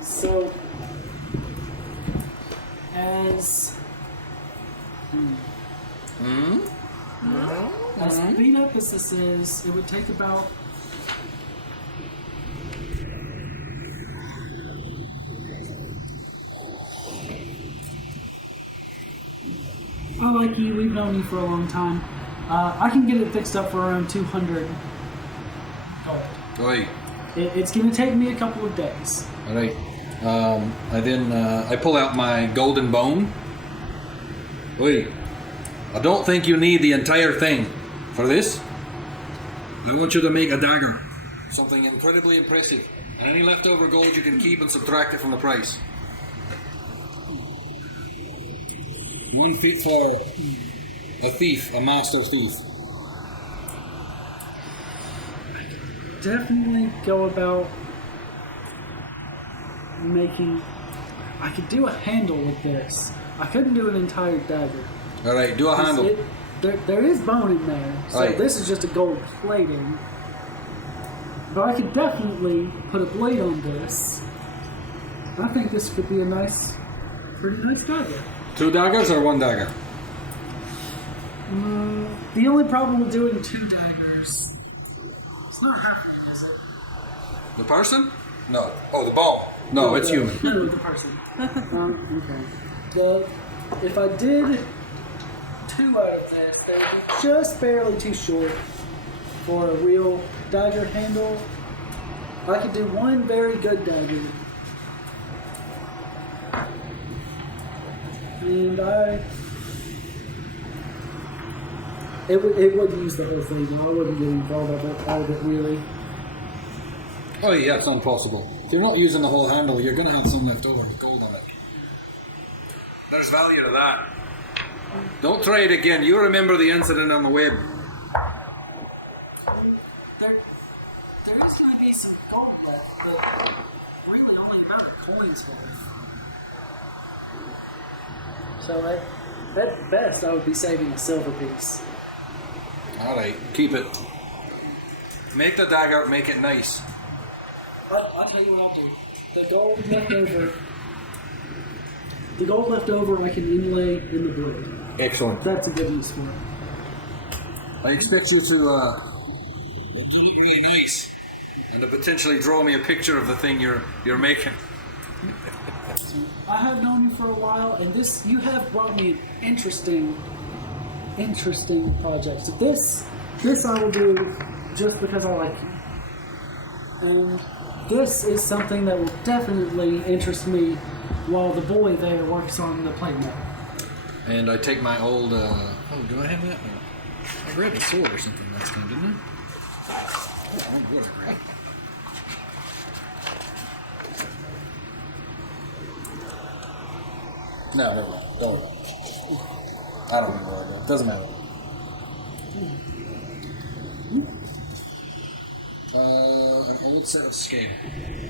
So, as as beat up as this is, it would take about I like you, we've known you for a long time. I can get it fixed up for around 200 gold. Oi. It's going to take me a couple of days. All right. I pull out my golden bone. Oi. I don't think you need the entire thing for this. I want you to make a dagger. Something incredibly impressive And any leftover gold you can keep and subtract it from the price. 1 feet for a thief, a master thief. Definitely go about making. I could do a handle with this. I couldn't do an entire dagger. All right, do a handle. There is bone in there, so Right. this is just a gold plating. But I could definitely put a blade on this. I think this could be a nice, pretty nice dagger. 2 daggers or 1 dagger? The only problem with doing 2 daggers, it's not happening, is it? The person? No. Oh, the bone. No, it's human. No, the person. Okay. If I did 2 out of this, they would be just barely too short for a real dagger handle. I could do 1 very good dagger. And it wouldn't use the whole thing. I wouldn't get involved all of it really. Oh yeah, it's impossible. If you're not using the whole handle, you're going to have some left over with gold on it. There's value to that. Don't try it again. You remember the incident on the web. There is going to be some gold left, but really only amount of coins left. So at best, I would be saving a silver piece. Alright, keep it. Make the dagger, make it nice. I'll tell you what I'll do. The gold left over I can inlay in the blade. Excellent. That's a good use for it. I expect you to look really nice and to potentially draw me a picture of the thing you're making. I have known you for a while, and you have brought me an interesting project. So this I will do just because I like you. And this is something that will definitely interest me while the boy there works on the plate mill. And I take my old, do I have that? No. I grabbed a sword or something last time, didn't I? Oh, what I grabbed. No, never mind. Don't worry. I don't remember what I grabbed. Doesn't matter. An old set of scale,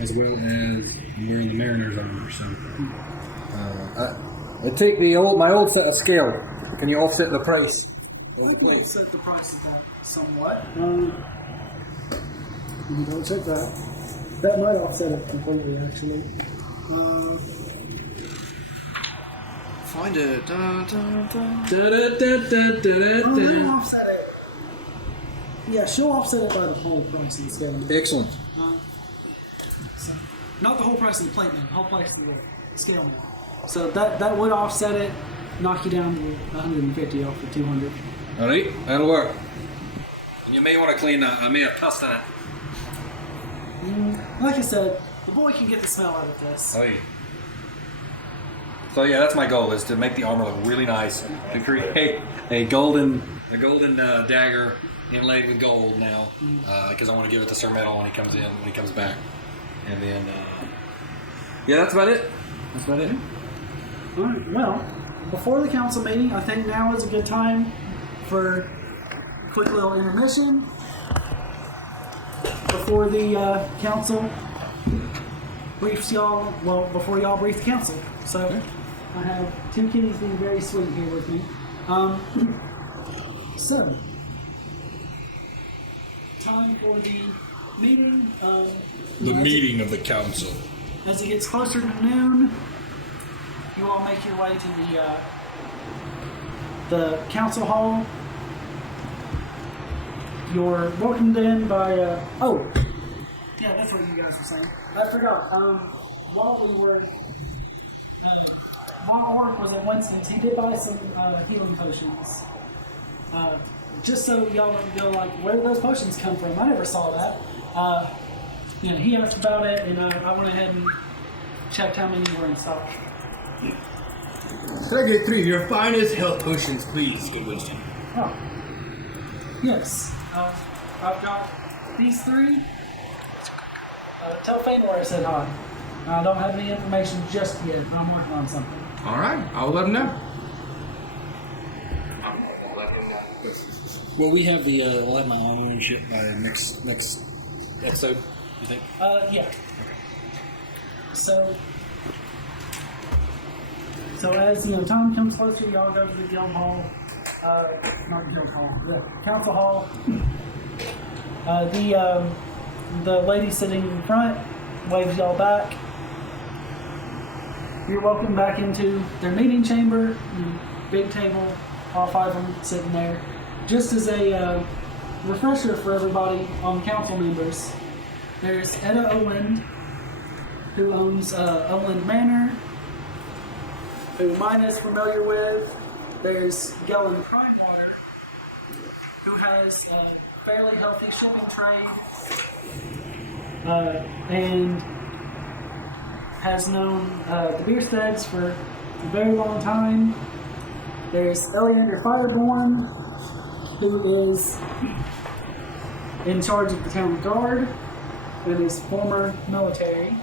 as well as I'm wearing the mariner's armor, so. I take my old set of scale. Can you offset the price? I can offset the price of that somewhat. You don't check that. That might offset it completely, actually. Find it. She'll offset it. Yeah, she'll offset it by the whole price of the scale. Excellent. So, not the whole price of the plate mill, the whole price of the scale mill. So that would offset it, knock you down to 150 off the 200. Alright, that'll work. And you may want to clean that. I may have pissed in it. Like I said, the boy can get the smell out of this. Oh, yeah. So yeah, that's my goal, is to make the armor look really nice, to create a golden dagger inlaid with gold now, because I want to give it to Sir Metal when he comes back. And then, yeah, that's about it. That's about it. Alright, well, before the council meeting, I think now is a good time for a quick little intermission before the council briefs y'all, well, before y'all brief the council. So, I have 2 kitties being very sweet here with me. So, time for the meeting. The meeting of the council. As it gets closer to noon, you all make your way to the council hall. You're welcomed in by, oh, yeah, that's what you guys were saying. I forgot, while Orc was at Winston's, he did buy some healing potions. Just so y'all don't go like, where did those potions come from? I never saw that. He asked about it, and I went ahead and checked how many were in stock. Can I get 3 of your finest health potions, please? Good Winston. Oh. Yes. I've got these 3. Tell Fenway I said hi. I don't have any information just yet. I'm working on something. All right, I'll let him know. Will we have the we'll have my ownership by next episode? You think? Yeah. So as time comes closer, y'all go to the guild hall. Not guild hall, the council hall. The lady sitting in front waves y'all back. You're welcome back into their meeting chamber. Big table, all 5 of them sitting there. Just as a refresher for everybody on the council members, there's Etta Oland, who owns Oland Manor, who mine is familiar with. There's Gellin Primewater, who has a fairly healthy shipping trade, and has known the Biersteds for a very long time. There's Eleander Fireborn, who is in charge of the town guard and is former military.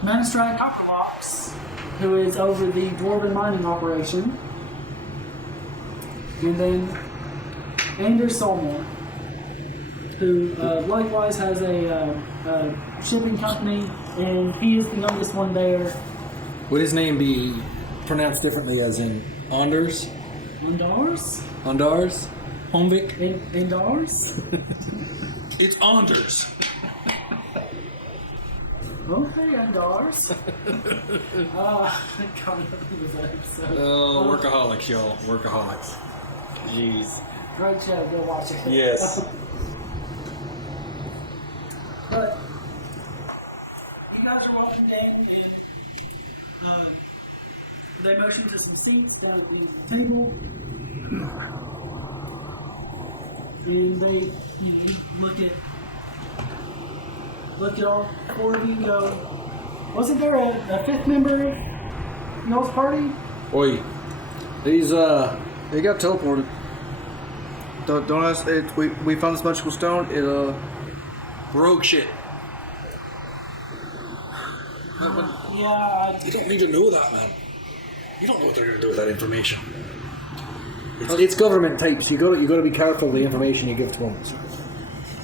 Manistrad Copperlocks, who is over the dwarven mining operation. And then Anders Solmore, who likewise has a shipping company, and he is the youngest one there. Would his name be pronounced differently, as in Anders? Andars? Anders? Homvik? Andars? It's Anders. Okay, Andars. I can't believe that episode. Oh, workaholics, y'all. Workaholics. Jeez. Great show, go watch it. Yes. But you guys are walking down, and they motion to some seats down at the end of the table. And they look at all 4 of you and go, wasn't there a 5th member of y'all's party? Oi. These, they got teleported. Don't ask. We found this magical stone. It Rogue shit. Yeah, You don't need to know that, man. You don't know what they're going to do with that information. It's government tapes. You got to be careful of the information you give to them.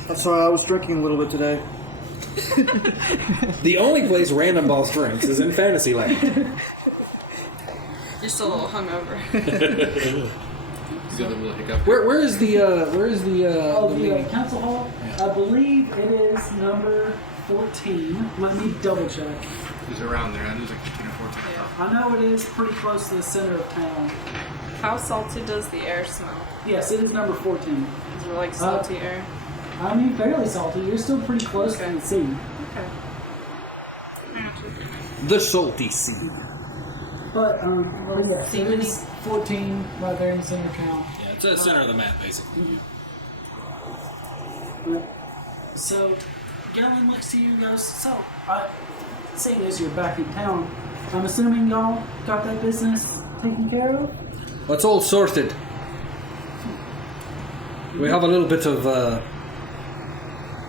that's why I was drinking a little bit today. The only place Random Boss drinks is in Fantasyland. You're still a little hungover. Where is the the council hall. Yeah. I believe it is number 14. Let me double check. He's around there. I think it was like 15 or 14. Yeah. I know it is pretty close to the center of town. How salty does the air smell? Yes, it is number 14. Is it like salty air? I mean, fairly salty. You're still pretty close to the sea. Okay. The Salty Sea. But yes, it is 14 right there in the center of town. Yeah, it's the center of the map, basically. So, Gellin looks to you and goes, so, seeing as you're back in town, I'm assuming y'all got that business taken care of? It's all sorted. We have a little bit of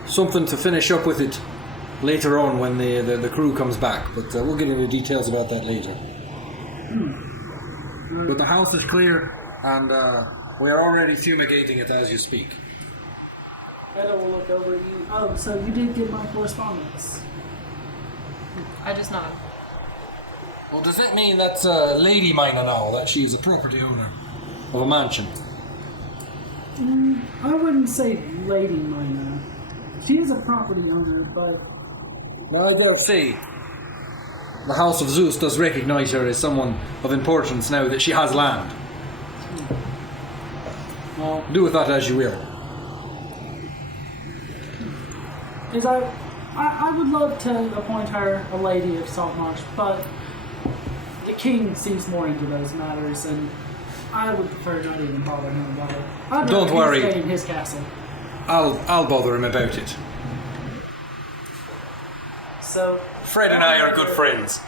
something to finish up with it later on when the crew comes back, but we'll get into details about that later. But the house is clear, and we are already fumigating it as you speak. Bella will look over at you. Oh, so you did get my correspondence. I just nod. Well, does that mean that's Lady Mina now, that she is a property owner of a mansion? I wouldn't say Lady Mina. She is a property owner, but... Well, I dare say the House of Zeus does recognize her as someone of importance now that she has land. Well, Do with that as you will. Because I would love to appoint her a lady of Saltmarsh, but the king sees more into those matters, and I would prefer not even bother him about it. I'd Don't rather worry. Stay in his castle. I'll bother him about it. So Fred and I are good friends.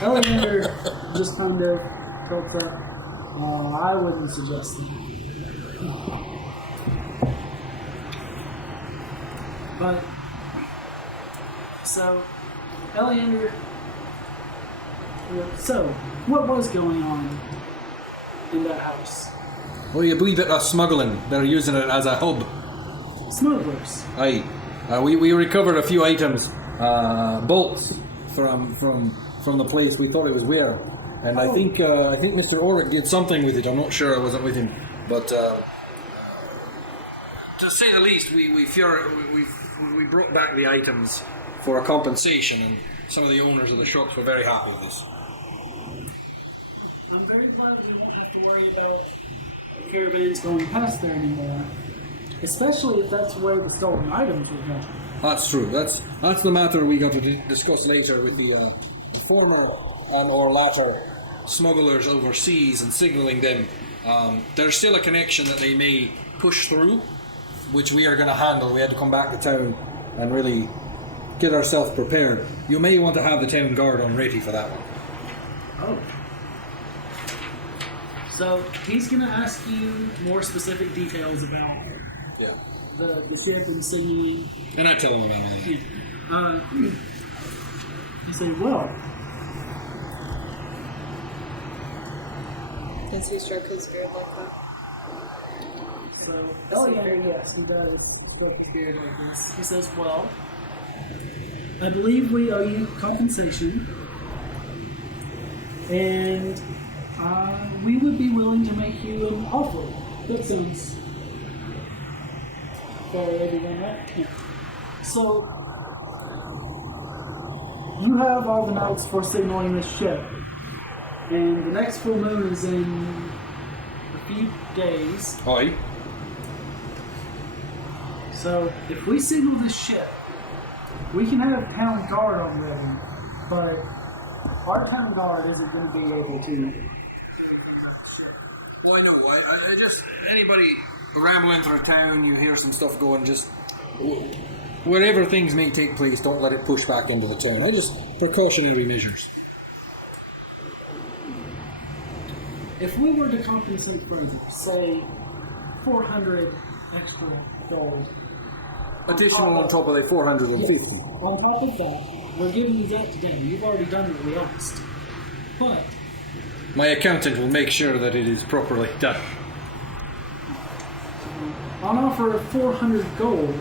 Eleander just kind of tilts up. I wouldn't suggest that. But So, Eleander. So, what was going on in that house? Well, you believe it of smuggling. They're using it as a hub. Smugglers. Aye. We recovered a few items, bolts from the place we thought it was where, and I think Mr. Orrick did something with it. I'm not sure. I wasn't with him, but to say the least, we brought back the items for a compensation, and some of the owners of the shops were very happy with this. I'm very glad we won't have to worry about caravans going past there anymore. Especially if that's where the stolen items were going. That's true. That's the matter we got to discuss later with the former and or latter smugglers overseas and signalling them. There's still a connection that they may push through, which we are going to handle. We had to come back to town and really get ourselves prepared. You may want to have the town guard on ready for that one. Oh. So he's going to ask you more specific details about the ship and signaling. And I tell him about all that. You say, well, Does he stroke his beard like that? so Eleander, yes, he does stroke his beard like this. He says, well, I believe we owe you compensation, and we would be willing to make you an offer. That sounds fair, everyone, right? Yeah. So, you have all the notes for signaling this ship, and the next full moon is in a few days. Aye. So, if we signal this ship, we can have town guard on ready, but our town guard isn't going to be able to. Oh, I know. I just anybody rambling through town, you hear some stuff going. Just wherever things may take place, don't let it push back into the town. I just precautionary measures. If we were to compensate further, say 400 extra gold. Additional on top of the 450. Yes. On top of that, we're giving you that today. You've already done what we asked. But My accountant will make sure that it is properly done. on offer of 400 gold,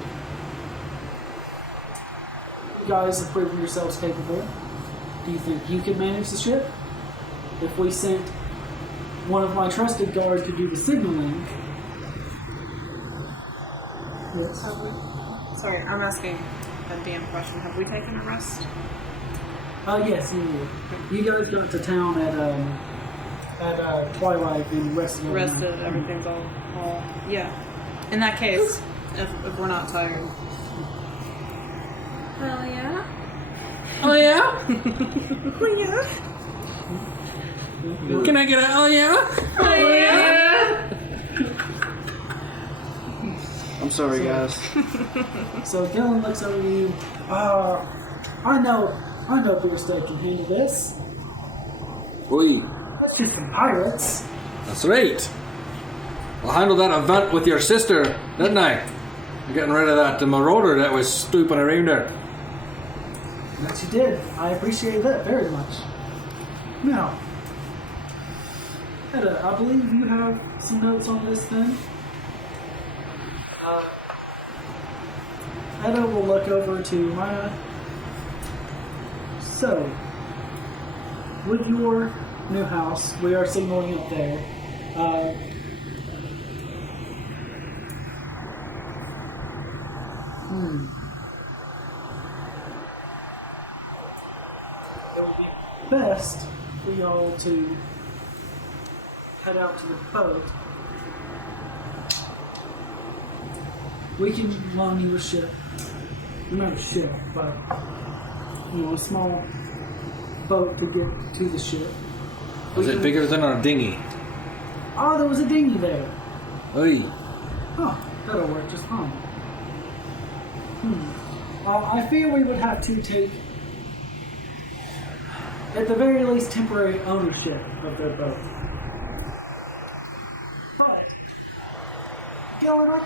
you guys have proven yourselves capable. Do you think you could manage the ship? If we sent one of my trusted guards to do the signaling. Yes. Sorry, I'm asking a DM question. Have we taken a rest? Yes, you will. You guys got to town at twilight and rested. Rested, everything's all yeah. In that case, if we're not tired. Hell yeah. Oh yeah? Oh yeah. Can I get a oh yeah? Oh yeah. I'm sorry, guys. So Dylan looks over you. I know Beer Steak can handle this. Oi, That's just some pirates. that's right. I'll handle that event with your sister, didn't I? You're getting rid of that marauder that was stooping around her. That you did. I appreciate that very much. Now, Etta, I believe you have some notes on this then. Etta will look over to Maya. So, with your new house, we are signaling up there. It would be best for y'all to head out to the boat. We can loan you a ship. Not a ship, but a small boat to get to the ship. Was it bigger than our dinghy? Oh, there was a dinghy there. Oi. Oh, that'll work just fine. I fear we would have to take, at the very least, temporary ownership of their boat. But, Gillen,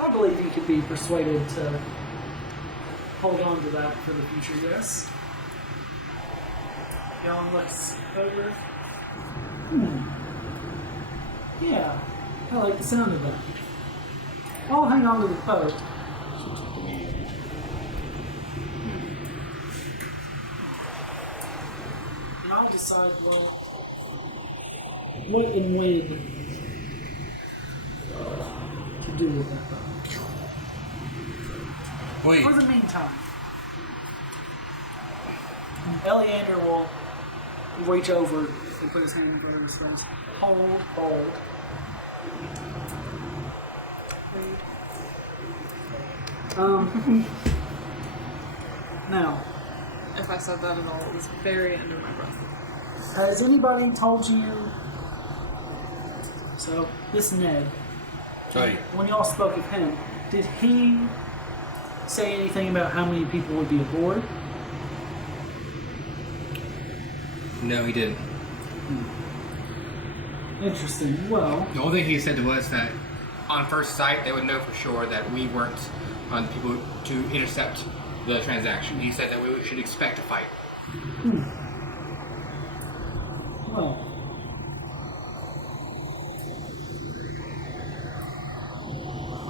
I believe you could be persuaded to hold on to that for the future, yes. Y'all looks over. Yeah, I like the sound of that. I'll hang on to the coat. And I'll decide what and when to do with that boat. Wait. For the meantime, Eleander will reach over and put his hand in front of his face. Hold. Now, If I said that at all, it was very under my breath. has anybody told you? So this Ned, Sorry. when y'all spoke of him, did he say anything about how many people would be aboard? No, he didn't. Interesting. Well, The only thing he said was that on first sight they would know for sure that we weren't on the people to intercept the transaction. He said that we should expect a fight. well.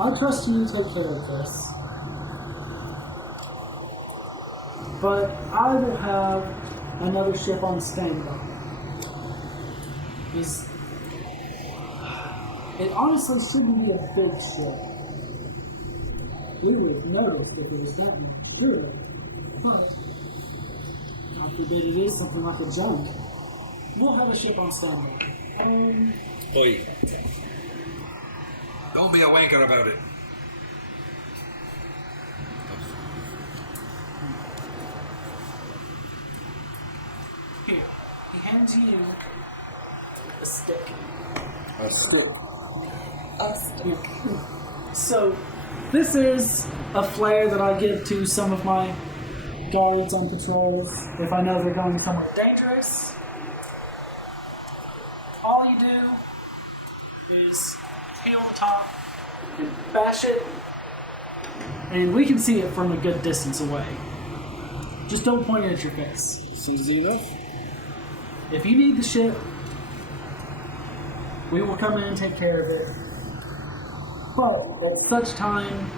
I trust you to take care of this. But I will have another ship on standby. It honestly shouldn't be a big ship. We would have noticed if it was that much, surely. But, God forbid it is something like a junk. We'll have a ship on standby. Oi. Don't be a wanker about it. Here, he hands you a stick. A stick. So, this is a flare that I give to some of my guards on patrols if I know they're going somewhere dangerous. All you do is peel the top and bash it, and we can see it from a good distance away. Just don't point it at your face. Easy enough. If you need the ship, we will come in and take care of it. But at such time,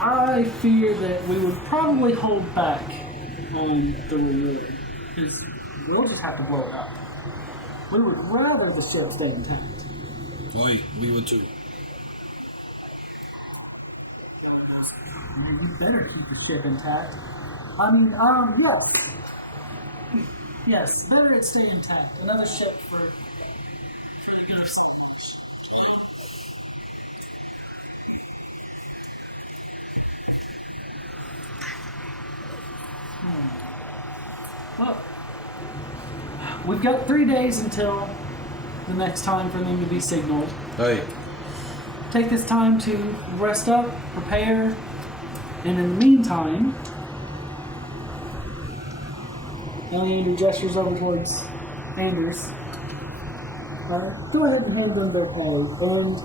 I fear that we would probably hold back on the renewal. Because we'll just have to blow it up. We would rather the ship stay intact. Oi, we would too. You better keep the ship intact. Yeah. Yes, better it stay intact. Another ship for you guys. Well, we've got 3 days until the next time for them to be signaled. Oi. Take this time to rest up, prepare, and in the meantime, Eleander gestures over towards Anders. Go ahead and hand them their pay. And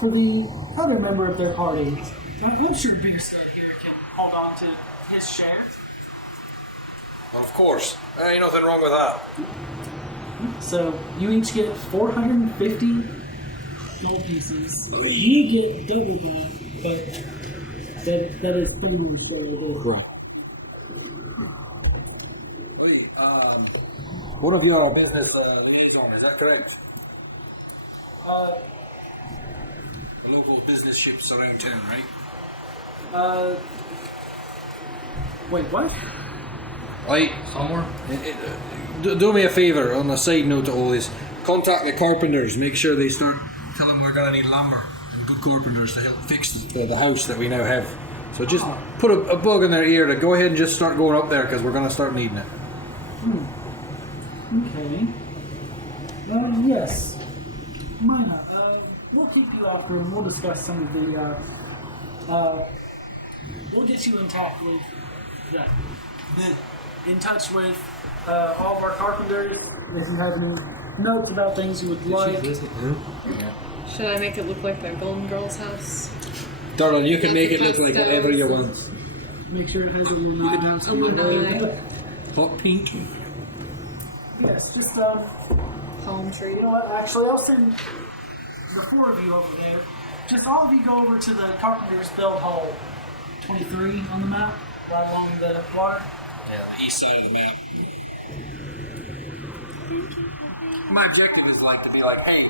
for the other member of their party, I'm sure Big Stud here can hold on to his share. Of course. Ain't nothing wrong with that. So you each get 450 gold pieces. You get double that, but that is pretty much what it is. Right. One of your business liaison, is that correct? Local business ships around town, right? Wait, what? Right. Somewhere? Do me a favour, on a side note to all this. Contact the carpenters, make sure they start. Tell them we're going to need lumber and good carpenters to help fix the house that we now have. So just put a bug in their ear to go ahead and just start going up there because we're going to start needing it. Okay. Yes. Why not? We'll keep you after and we'll discuss some of the, we'll get you intact with that. In touch with all of our carpenters. If you have any notes about things you would like. Should I make it look like the Golden Girls house? Darling, you can make it look like whatever you want. Make sure it has a little nine ounce on Illinois. Hot pink. Yes, just Palm tree. you know what? Actually, I'll send the 4 of you over there. Just all of you go over to the Carpenter's Build Hole 23 on the map, right along the water. Yeah, the east side of the map. My objective is like to be like, hey,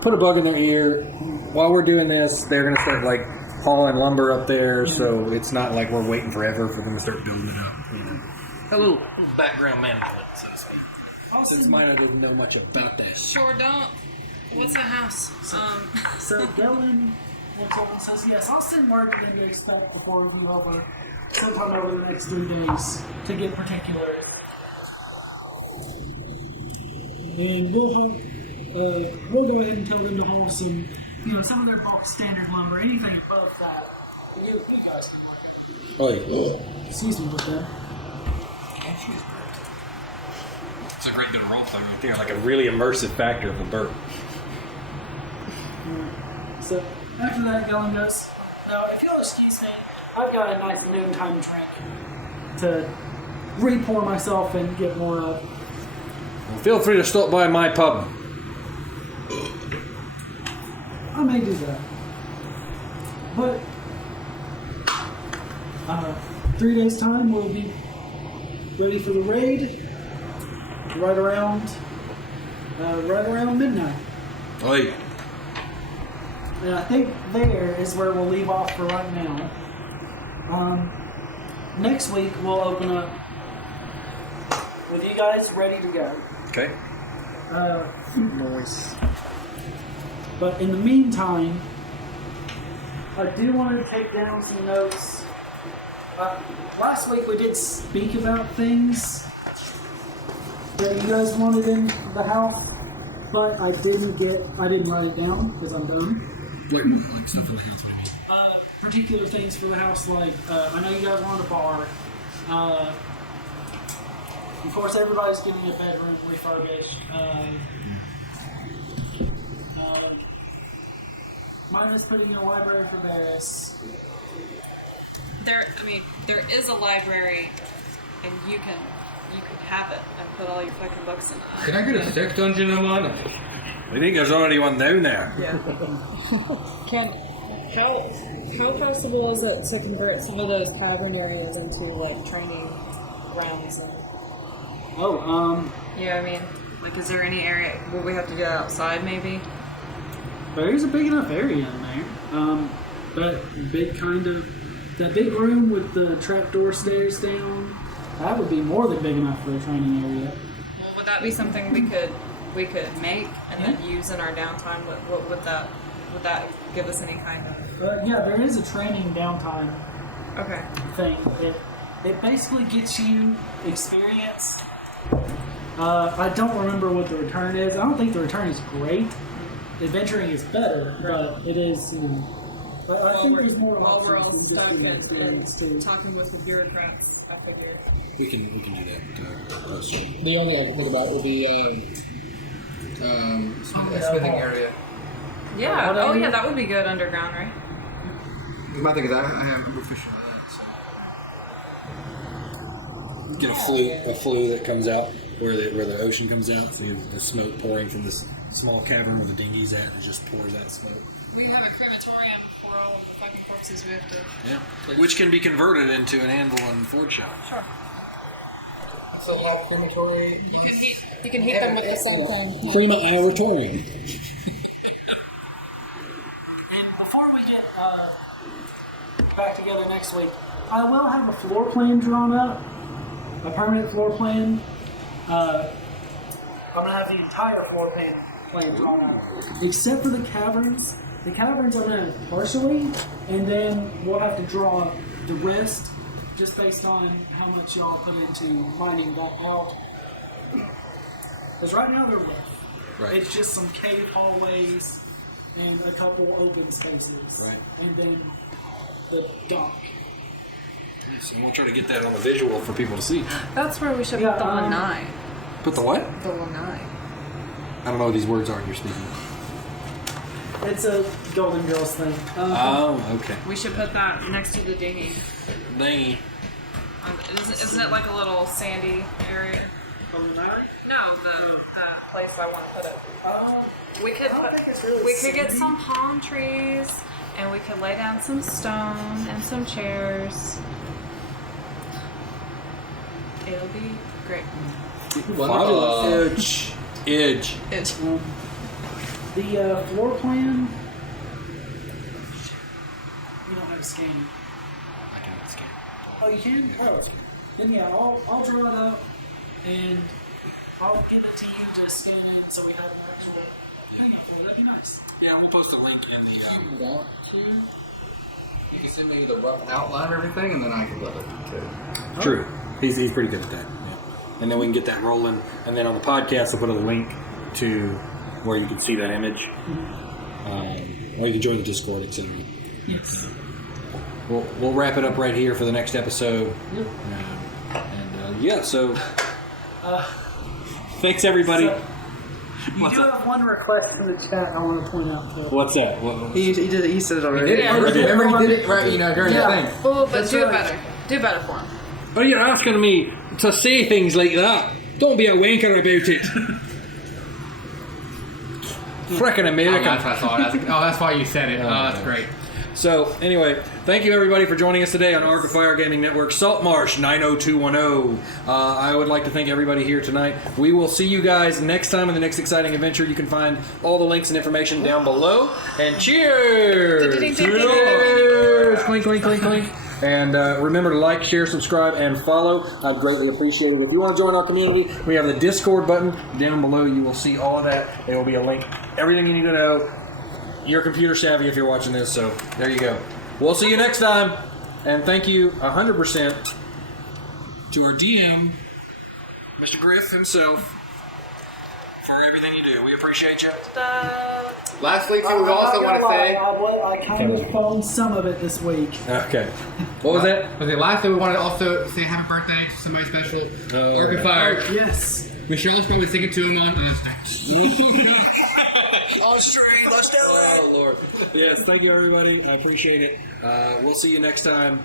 put a bug in their ear. While we're doing this, they're gonna start like hauling lumber up there, so it's not like we're waiting forever for them to start building it up. You know, a little background management, so to speak. Since Minor didn't know much about that. Sure don't. What's a house? So Dylan looks over and says, yes, I'll send Mark and to expect the 4 of you over sometime over the next 3 days to get particular. And we'll go ahead and tell them to haul some, some of their bulk standard lumber, anything above that. You guys can like. Excuse me with that. It's a great bit of role play right there, like a really immersive factor of a burp. So after that, Gellin goes, now if you'll excuse me, I've got a nice noontime drink to re-pour myself and get more of. Well, feel free to stop by my pub. I may do that. But 3 days time we'll be ready for the raid right around midnight. Oi. And I think there is where we'll leave off for right now. Next week we'll open up with you guys ready to go. Okay. Noise. But in the meantime, I do want to take down some notes. Last week we did speak about things that you guys wanted in the house, but I didn't write it down because I'm dumb. Like stuff for the house. Particular things for the house, like I know you guys wanted a bar. Of course, everybody's getting a bedroom refurbished. Mine is putting in a library for Varys. There is a library, and you can have it and put all your fucking books in it. Can I get a sex dungeon on mine? I think there's already one down there. Yeah. How possible is it to convert some of those cavern areas into like training grounds? And... Yeah, I mean, like, is there any area? Will we have to do that outside, maybe? There's a big enough area in there. But that big room with the trapdoor stairs down, that would be more than big enough for a training area. Well, would that be something we could make and then use in our downtime? What would that give us any kind of? Yeah, there is a training downtime thing. It basically gets you experience. I don't remember what the return is. I don't think the return is great. Adventuring is better, but it is. I think there's more while we're all options than stuck just getting experience too. and talking with the bureaucrats, I figure. We can do that. The only other thing about it will be Smithing area. Yeah. Oh, yeah. That would be good underground, right? My thing is, I'm proficient at that. So. Get a flue that comes out where the ocean comes out, so you have the smoke pouring from this small cavern where the dinghy's at, and it just pours that smoke. We have a crematorium for all of the fucking corpses we have to. Yeah, which can be converted into an anvil and forge shop. Sure. So how crematory? You can heat them with the suntan. Crematorium. And before we get back together next week, I will have a floor plan drawn up, a permanent floor plan. I'm gonna have the entire floor plan drawn up, except for the caverns. The caverns I'm gonna partially, and then we'll have to draw the rest, just based on how much y'all put into mining that out. Because right now they're rough. Right. It's just some cave hallways and a couple open spaces. Right. And then the dock. Yes, and we'll try to get that on the visual for people to see. That's where we should Yeah, put the lanai. Put the what? The lanai. I don't know what these words are you're speaking. It's Golden Girls thing. Oh, okay. We should put that next to the dinghy. Dang. Isn't it like a little sandy area? On the night? No, the place I want to put it. We could I don't think it's really we could get sandy. some palm trees, and we could lay down some stone and some chairs. It'll be great. Fabulous. Edge. The floor plan. You don't have a scan. I cannot scan. Oh, you can? Oh. Then yeah, I'll draw it up and I'll give it to you to scan in so we have an actual thing up there. That'd be nice. Yeah, we'll post a link in the. Want to? You can send me the rough outline of everything, and then I can let it too. True. He's pretty good at that. Yeah. And then we can get that rolling. And then on the podcast, I'll put a link to where you can see that image. Or you can join the Discord, etc. Yes. We'll wrap it up right here for the next episode. Yep. Yeah, so thanks everybody. So, you What's do up? have one request from the chat I want to point out. Too. What's that? He did it. He said it already. Yeah. Remember he did it right, during the thing. Oh, but That's do right. it better. Do better for him. Oh, you're asking me to say things like that. Don't be a wanker about it. Frickin' Oh, American. that's what I thought. That's why you said it. Oh, that's great. So, anyway, thank you everybody for joining us today on Arc of Fire Gaming Network, Saltmarsh90210. I would like to thank everybody here tonight. We will see you guys next time in the next exciting adventure. You can find all the links and information down below. And cheers! Cheers! Clink, clink, clink, clink. And remember to like, share, subscribe, and follow. I'd greatly appreciate it. If you want to join our community, we have the Discord button down below. You will see all of that. There will be a link. Everything you need to know. You're computer savvy if you're watching this, so there you go. We'll see you next time. And thank you 100% to our DM, Mr. Griff himself, for everything you do. We appreciate you. Lastly, too, we also want to say. I kind of phoned some of it this week. Okay. What was that? Okay, lastly, we want to also say happy birthday to somebody special. Arc of Fire. Yes. Michelle is probably singing to him on Thursday. On stream. Let's do it. Oh, Lord. Yes, thank you, everybody. I appreciate it. We'll see you next time.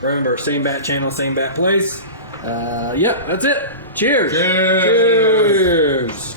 Remember, same bat channel, same bat place. Yeah, that's it. Cheers. Cheers.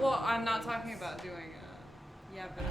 Well, I'm not talking about doing yeah, but.